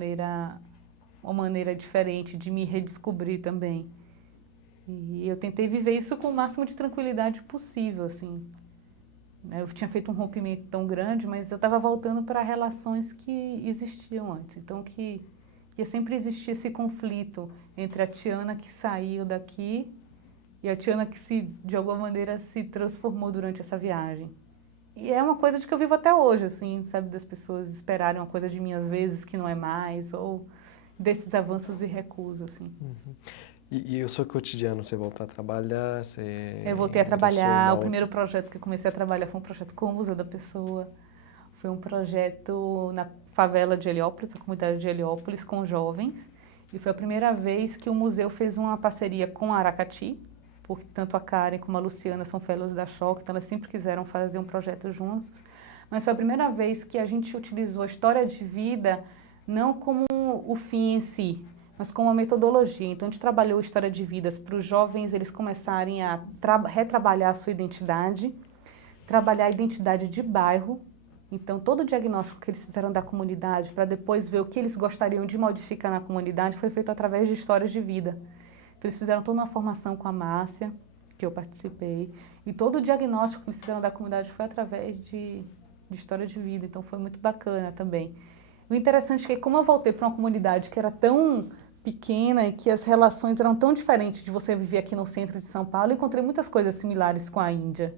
maneira diferente, de me redescobrir também. E eu tentei viver isso com o máximo de tranquilidade possível, assim. Eu tinha feito um rompimento tão grande, mas eu estava voltando para relações que existiam antes. Então, que ia sempre existir esse conflito entre a Tiana que saiu daqui e a Tiana que, de alguma maneira, se transformou durante essa viagem. E é uma coisa de que eu vivo até hoje, assim, sabe? Das pessoas esperarem uma coisa de mim às vezes que não é mais, ou desses avanços e recusas, assim. E o seu cotidiano, você voltou a trabalhar, você Eu voltei a ingressou trabalhar, o outra... primeiro projeto que eu comecei a trabalhar foi um projeto com o Museu da Pessoa. Foi um projeto na favela de Heliópolis, a comunidade de Heliópolis, com jovens. E foi a primeira vez que o museu fez uma parceria com a Aracati, porque tanto a Karen como a Luciana são fellows da Choque, então elas sempre quiseram fazer um projeto juntos. Mas foi a primeira vez que a gente utilizou a história de vida não como o fim em si, mas como uma metodologia. Então a gente trabalhou história de vidas para os jovens eles começarem a retrabalhar a sua identidade, trabalhar a identidade de bairro. Então todo o diagnóstico que eles fizeram da comunidade para depois ver o que eles gostariam de modificar na comunidade foi feito através de histórias de vida. Então eles fizeram toda uma formação com a Márcia, que eu participei, e todo o diagnóstico que eles fizeram da comunidade foi através de história de vida, então foi muito bacana também. O interessante é que como eu voltei para uma comunidade que era tão pequena e que as relações eram tão diferentes de você viver aqui no centro de São Paulo, eu encontrei muitas coisas similares com a Índia.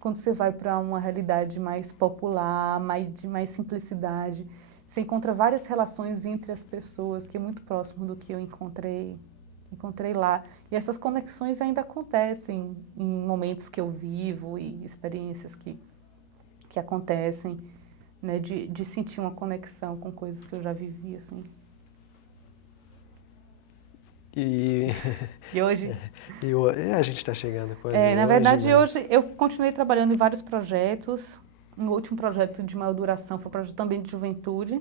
Quando você vai para uma realidade mais popular, de mais simplicidade, você encontra várias relações entre as pessoas que é muito próximo do que eu encontrei lá. E essas conexões ainda acontecem em momentos que eu vivo e experiências que acontecem, né, de sentir uma conexão com coisas que eu já vivi, assim. E hoje? A gente está chegando quase Na hoje, verdade, mas... hoje eu continuei trabalhando em vários projetos. O último projeto de maior duração foi um projeto também de juventude,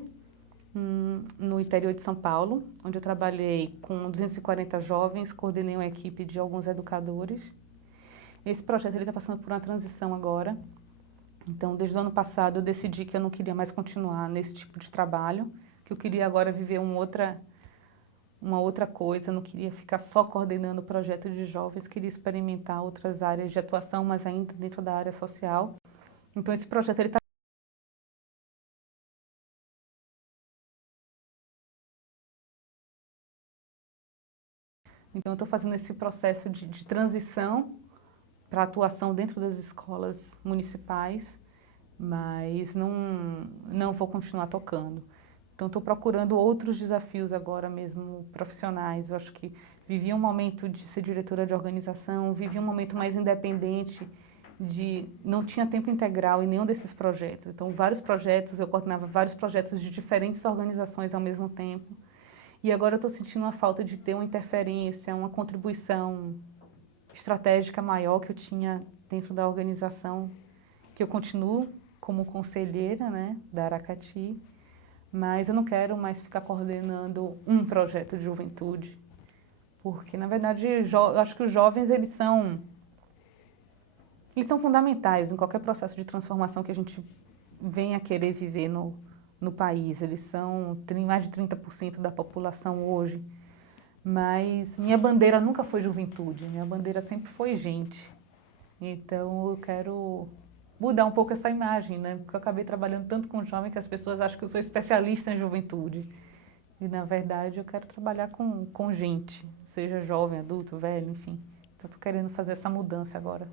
no interior de São Paulo, onde eu trabalhei com 240 jovens, coordenei uma equipe de alguns educadores. Esse projeto está passando por uma transição agora. Então, desde o ano passado, eu decidi que eu não queria mais continuar nesse tipo de trabalho, que eu queria agora viver uma outra coisa, não queria ficar só coordenando o projeto de jovens, queria experimentar outras áreas de atuação, mas ainda dentro da área social. Então, esse projeto ele está Então, eu estou fazendo esse processo de transição para atuação dentro das escolas municipais, mas não vou continuar tocando. Então, estou procurando outros desafios agora mesmo profissionais. Eu acho que vivi um momento de ser diretora de organização, vivi um momento mais independente, não tinha tempo integral em nenhum desses projetos. Então, eu coordenava vários projetos de diferentes organizações ao mesmo tempo. E agora eu estou sentindo uma falta de ter uma interferência, uma contribuição estratégica maior que eu tinha dentro da organização, que eu continuo como conselheira, né, da Aracati, mas eu não quero mais ficar coordenando um projeto de juventude, porque, na verdade, eu acho que os jovens, eles são fundamentais em qualquer processo de transformação que a gente venha querer viver no país. Tem mais de 30% da população hoje, mas minha bandeira nunca foi juventude, minha bandeira sempre foi gente. Então eu quero mudar um pouco essa imagem, né? Porque eu acabei trabalhando tanto com jovem que as pessoas acham que eu sou especialista em juventude. E, na verdade, eu quero trabalhar com gente, seja jovem, adulto, velho, enfim. Então, estou querendo fazer essa mudança agora.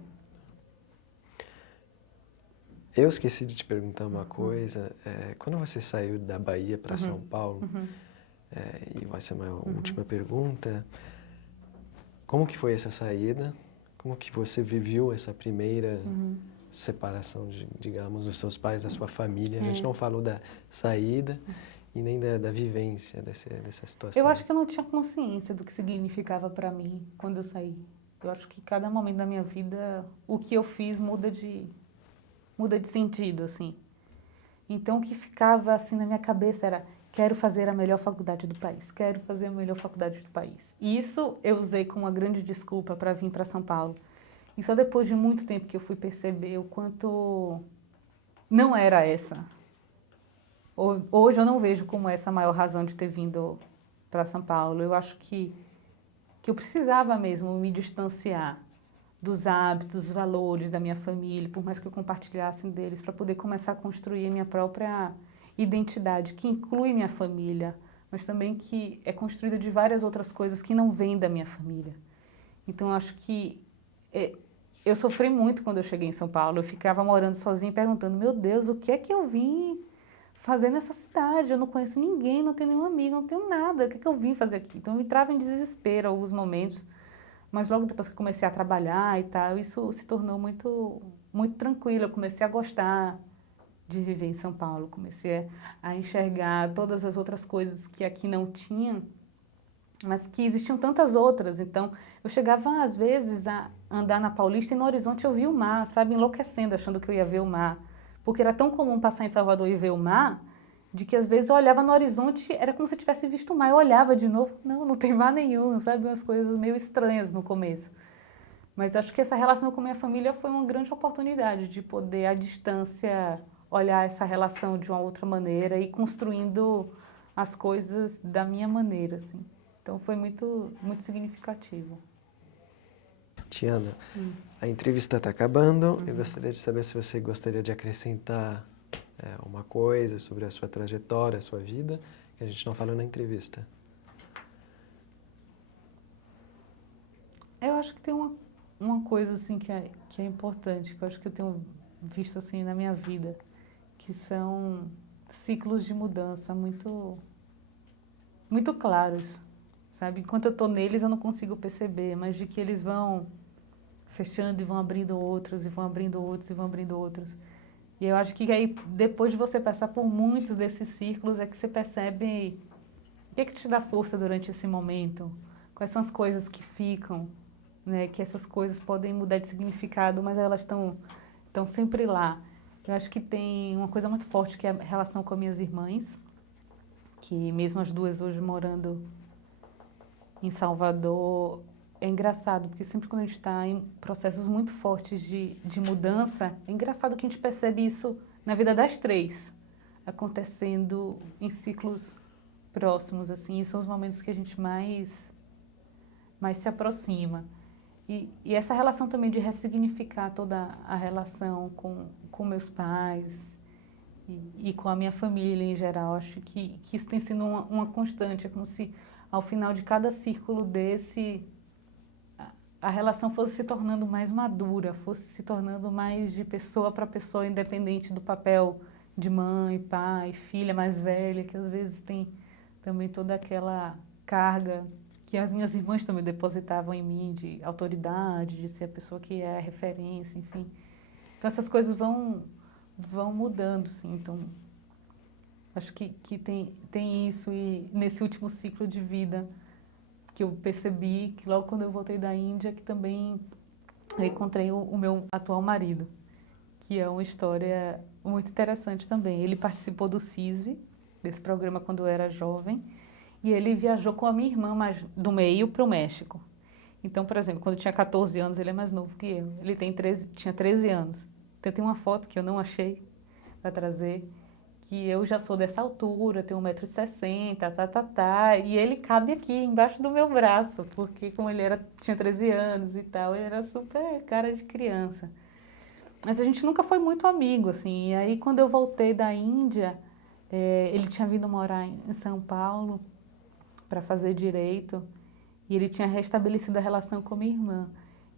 Eu esqueci de te perguntar uma coisa. Quando você saiu da Bahia para São Paulo, e vai ser a minha última pergunta, como que foi essa saída? Como que você viveu essa primeira separação, digamos, dos seus pais, da sua família? A gente não falou da saída e nem da vivência dessa situação. Eu acho que eu não tinha consciência do que significava para mim quando eu saí. Eu acho que cada momento da minha vida, o que eu fiz muda de sentido, assim. Então, o que ficava assim na minha cabeça era: quero fazer a melhor faculdade do país, quero fazer a melhor faculdade do país. E isso eu usei como uma grande desculpa para vir para São Paulo. E só depois de muito tempo que eu fui perceber o quanto não era essa. Hoje eu não vejo como essa a maior razão de ter vindo para São Paulo. Eu acho que eu precisava mesmo me distanciar dos hábitos, dos valores da minha família, por mais que eu compartilhasse deles, para poder começar a construir a minha própria identidade, que inclui minha família, mas também que é construída de várias outras coisas que não vêm da minha família. Então, eu acho que eu sofri muito quando eu cheguei em São Paulo. Eu ficava morando sozinha perguntando: meu Deus, o que é que eu vim fazer nessa cidade? Eu não conheço ninguém, não tenho nenhum amigo, não tenho nada. O que é que eu vim fazer aqui? Então, eu entrava em desespero em alguns momentos. Mas logo depois que eu comecei a trabalhar e tal, isso se tornou muito, muito tranquilo. Eu comecei a gostar de viver em São Paulo. Comecei a enxergar todas as outras coisas que aqui não tinham, mas que existiam tantas outras. Então, eu chegava às vezes a andar na Paulista e no horizonte eu via o mar, sabe, enlouquecendo, achando que eu ia ver o mar. Porque era tão comum passar em Salvador e ver o mar, de que às vezes eu olhava no horizonte, era como se eu tivesse visto o mar. Eu olhava de novo, não tem mar nenhum, sabe, umas coisas meio estranhas no começo. Mas acho que essa relação com a minha família foi uma grande oportunidade de poder, à distância, olhar essa relação de uma outra maneira e construindo as coisas da minha maneira, assim. Então, foi muito, muito significativo. Tiana, a entrevista está acabando. Eu gostaria de saber se você gostaria de acrescentar uma coisa sobre a sua trajetória, a sua vida, que a gente não falou na entrevista. Eu acho que tem uma coisa assim que é importante, que eu acho que eu tenho visto assim na minha vida, que são ciclos de mudança muito, muito claros, sabe? Enquanto eu estou neles eu não consigo perceber, mas de que eles vão fechando e vão abrindo outros, e vão abrindo outros, e vão abrindo outros. E eu acho que aí, depois de você passar por muitos desses círculos, é que você percebe o que é que te dá força durante esse momento, quais são as coisas que ficam, né? Que essas coisas podem mudar de significado, mas elas estão sempre lá. Eu acho que tem uma coisa muito forte que é a relação com as minhas irmãs, que mesmo as duas hoje morando em Salvador, é engraçado, porque sempre quando a gente está em processos muito fortes de mudança, é engraçado que a gente percebe isso na vida das três, acontecendo em ciclos próximos, assim, e são os momentos que a gente mais se aproxima. E essa relação também de ressignificar toda a relação com meus pais e com a minha família em geral, acho que isso tem sido uma constante, é como se ao final de cada círculo desse, a relação fosse se tornando mais madura, fosse se tornando mais de pessoa para pessoa, independente do papel de mãe, pai, filha mais velha, que às vezes tem também toda aquela carga que as minhas irmãs também depositavam em mim, de autoridade, de ser a pessoa que é a referência, enfim. Então, essas coisas vão mudando, sim. Então, acho que tem isso. E nesse último ciclo de vida que eu percebi, que logo quando eu voltei da Índia, que também eu encontrei o meu atual marido, que é uma história muito interessante também. Ele participou do CISV, desse programa quando eu era jovem, e ele viajou com a minha irmã do meio para o México. Então, por exemplo, quando eu tinha 14 anos, ele é mais novo que eu. Ele tinha 13 anos. Então, tem uma foto que eu não achei para trazer, que eu já sou dessa altura, tenho 1,60 m, e ele cabe aqui, embaixo do meu braço, porque como ele tinha 13 anos e tal, ele era super cara de criança. Mas a gente nunca foi muito amigo, assim. E aí, quando eu voltei da Índia, ele tinha vindo morar em São Paulo para fazer direito. E ele tinha restabelecido a relação com minha irmã.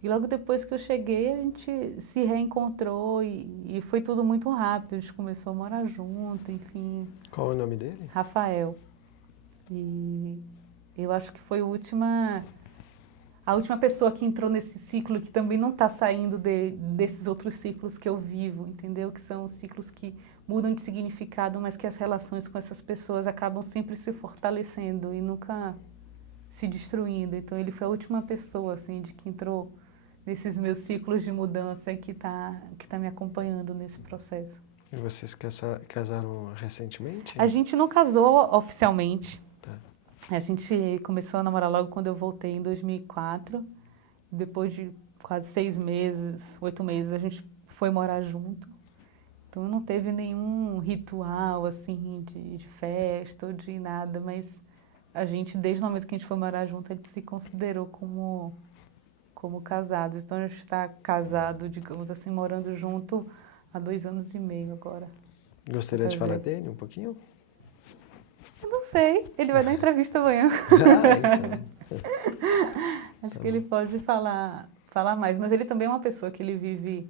E logo depois que eu cheguei, a gente se reencontrou e foi tudo muito rápido. A gente começou a morar junto, enfim. Qual é o nome dele? Rafael. E eu acho que foi a última pessoa que entrou nesse ciclo que também não está saindo desses outros ciclos que eu vivo, entendeu? Que são os ciclos que mudam de significado, mas que as relações com essas pessoas acabam sempre se fortalecendo e nunca se destruindo. Então ele foi a última pessoa assim de que entrou nesses meus ciclos de mudança que tá me acompanhando nesse processo. E vocês casaram recentemente? A gente não casou oficialmente. Tá. A gente começou a namorar logo quando eu voltei em 2004. Depois de quase 6 meses, 8 meses, a gente foi morar junto. Então não teve nenhum ritual assim de festa ou de nada, mas a gente, desde o momento que a gente foi morar junto, a gente se considerou como casados. Então a gente está casado, digamos assim, morando junto há 2 anos e meio agora. Gostaria de falar dele um pouquinho? Eu não sei, ele vai dar entrevista amanhã. Então. Acho que ele pode falar mais, mas ele também é uma pessoa que ele vive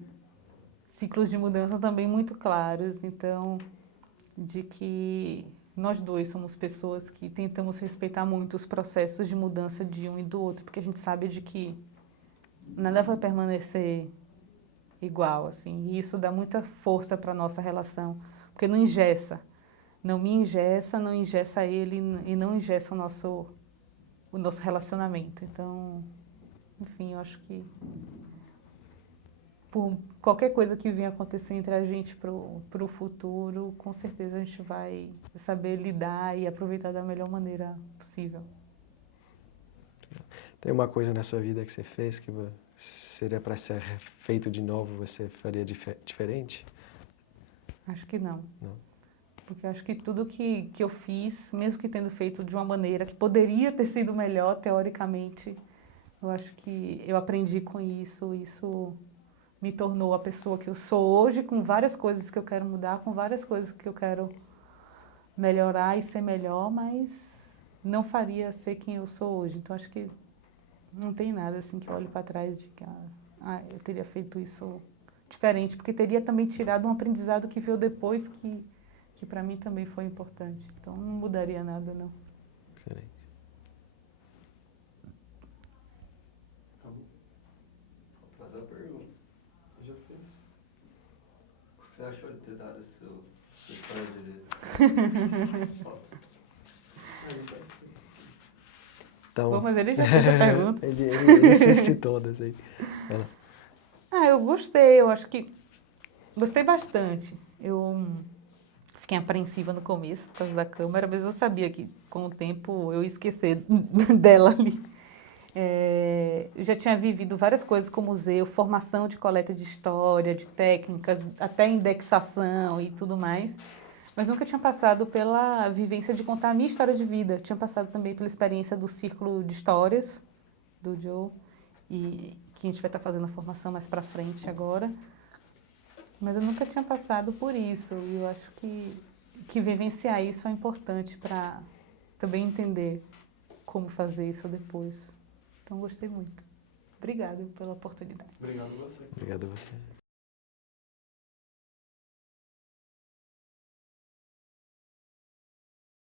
ciclos de mudança também muito claros, então de que nós dois somos pessoas que tentamos respeitar muito os processos de mudança de um e do outro, porque a gente sabe de que nada vai permanecer igual, assim, e isso dá muita força para a nossa relação, porque não engessa, não me engessa, não engessa ele e não engessa o nosso relacionamento. Então, enfim, eu acho que por qualquer coisa que venha acontecer entre a gente pro futuro, com certeza a gente vai saber lidar e aproveitar da melhor maneira possível. Tem uma coisa na sua vida que você fez que seria para ser feito de novo, você faria diferente? Acho que não. Não. Porque acho que tudo que eu fiz, mesmo que tendo feito de uma maneira que poderia ter sido melhor, teoricamente, eu acho que eu aprendi com isso, isso me tornou a pessoa que eu sou hoje, com várias coisas que eu quero mudar, com várias coisas que eu quero melhorar e ser melhor, mas não faria ser quem eu sou hoje. Então acho que não tem nada assim que eu olhe para trás de que eu teria feito isso diferente, porque teria também tirado um aprendizado que veio depois que para mim também foi importante. Então não mudaria nada, não. Excelente. Acabou. Vou fazer a pergunta. Já fez? O que você achou de ter dado essa história de foto? Então, Bom, mas ele já fez a pergunta. ele assiste todas aí. Eu gostei, eu acho que gostei bastante. Eu fiquei apreensiva no começo por causa da câmera, mas eu sabia que com o tempo eu ia esquecer dela ali. Eu já tinha vivido várias coisas com o museu, formação de coleta de história, de técnicas, até indexação e tudo mais, mas nunca tinha passado pela vivência de contar a minha história de vida. Tinha passado também pela experiência do Círculo de Histórias, do Joe, e que a gente vai estar fazendo a formação mais para frente agora. Mas eu nunca tinha passado por isso, e eu acho que vivenciar isso é importante para também entender como fazer isso depois. Então, gostei muito. Obrigada pela oportunidade. Obrigado a você. Obrigado a você.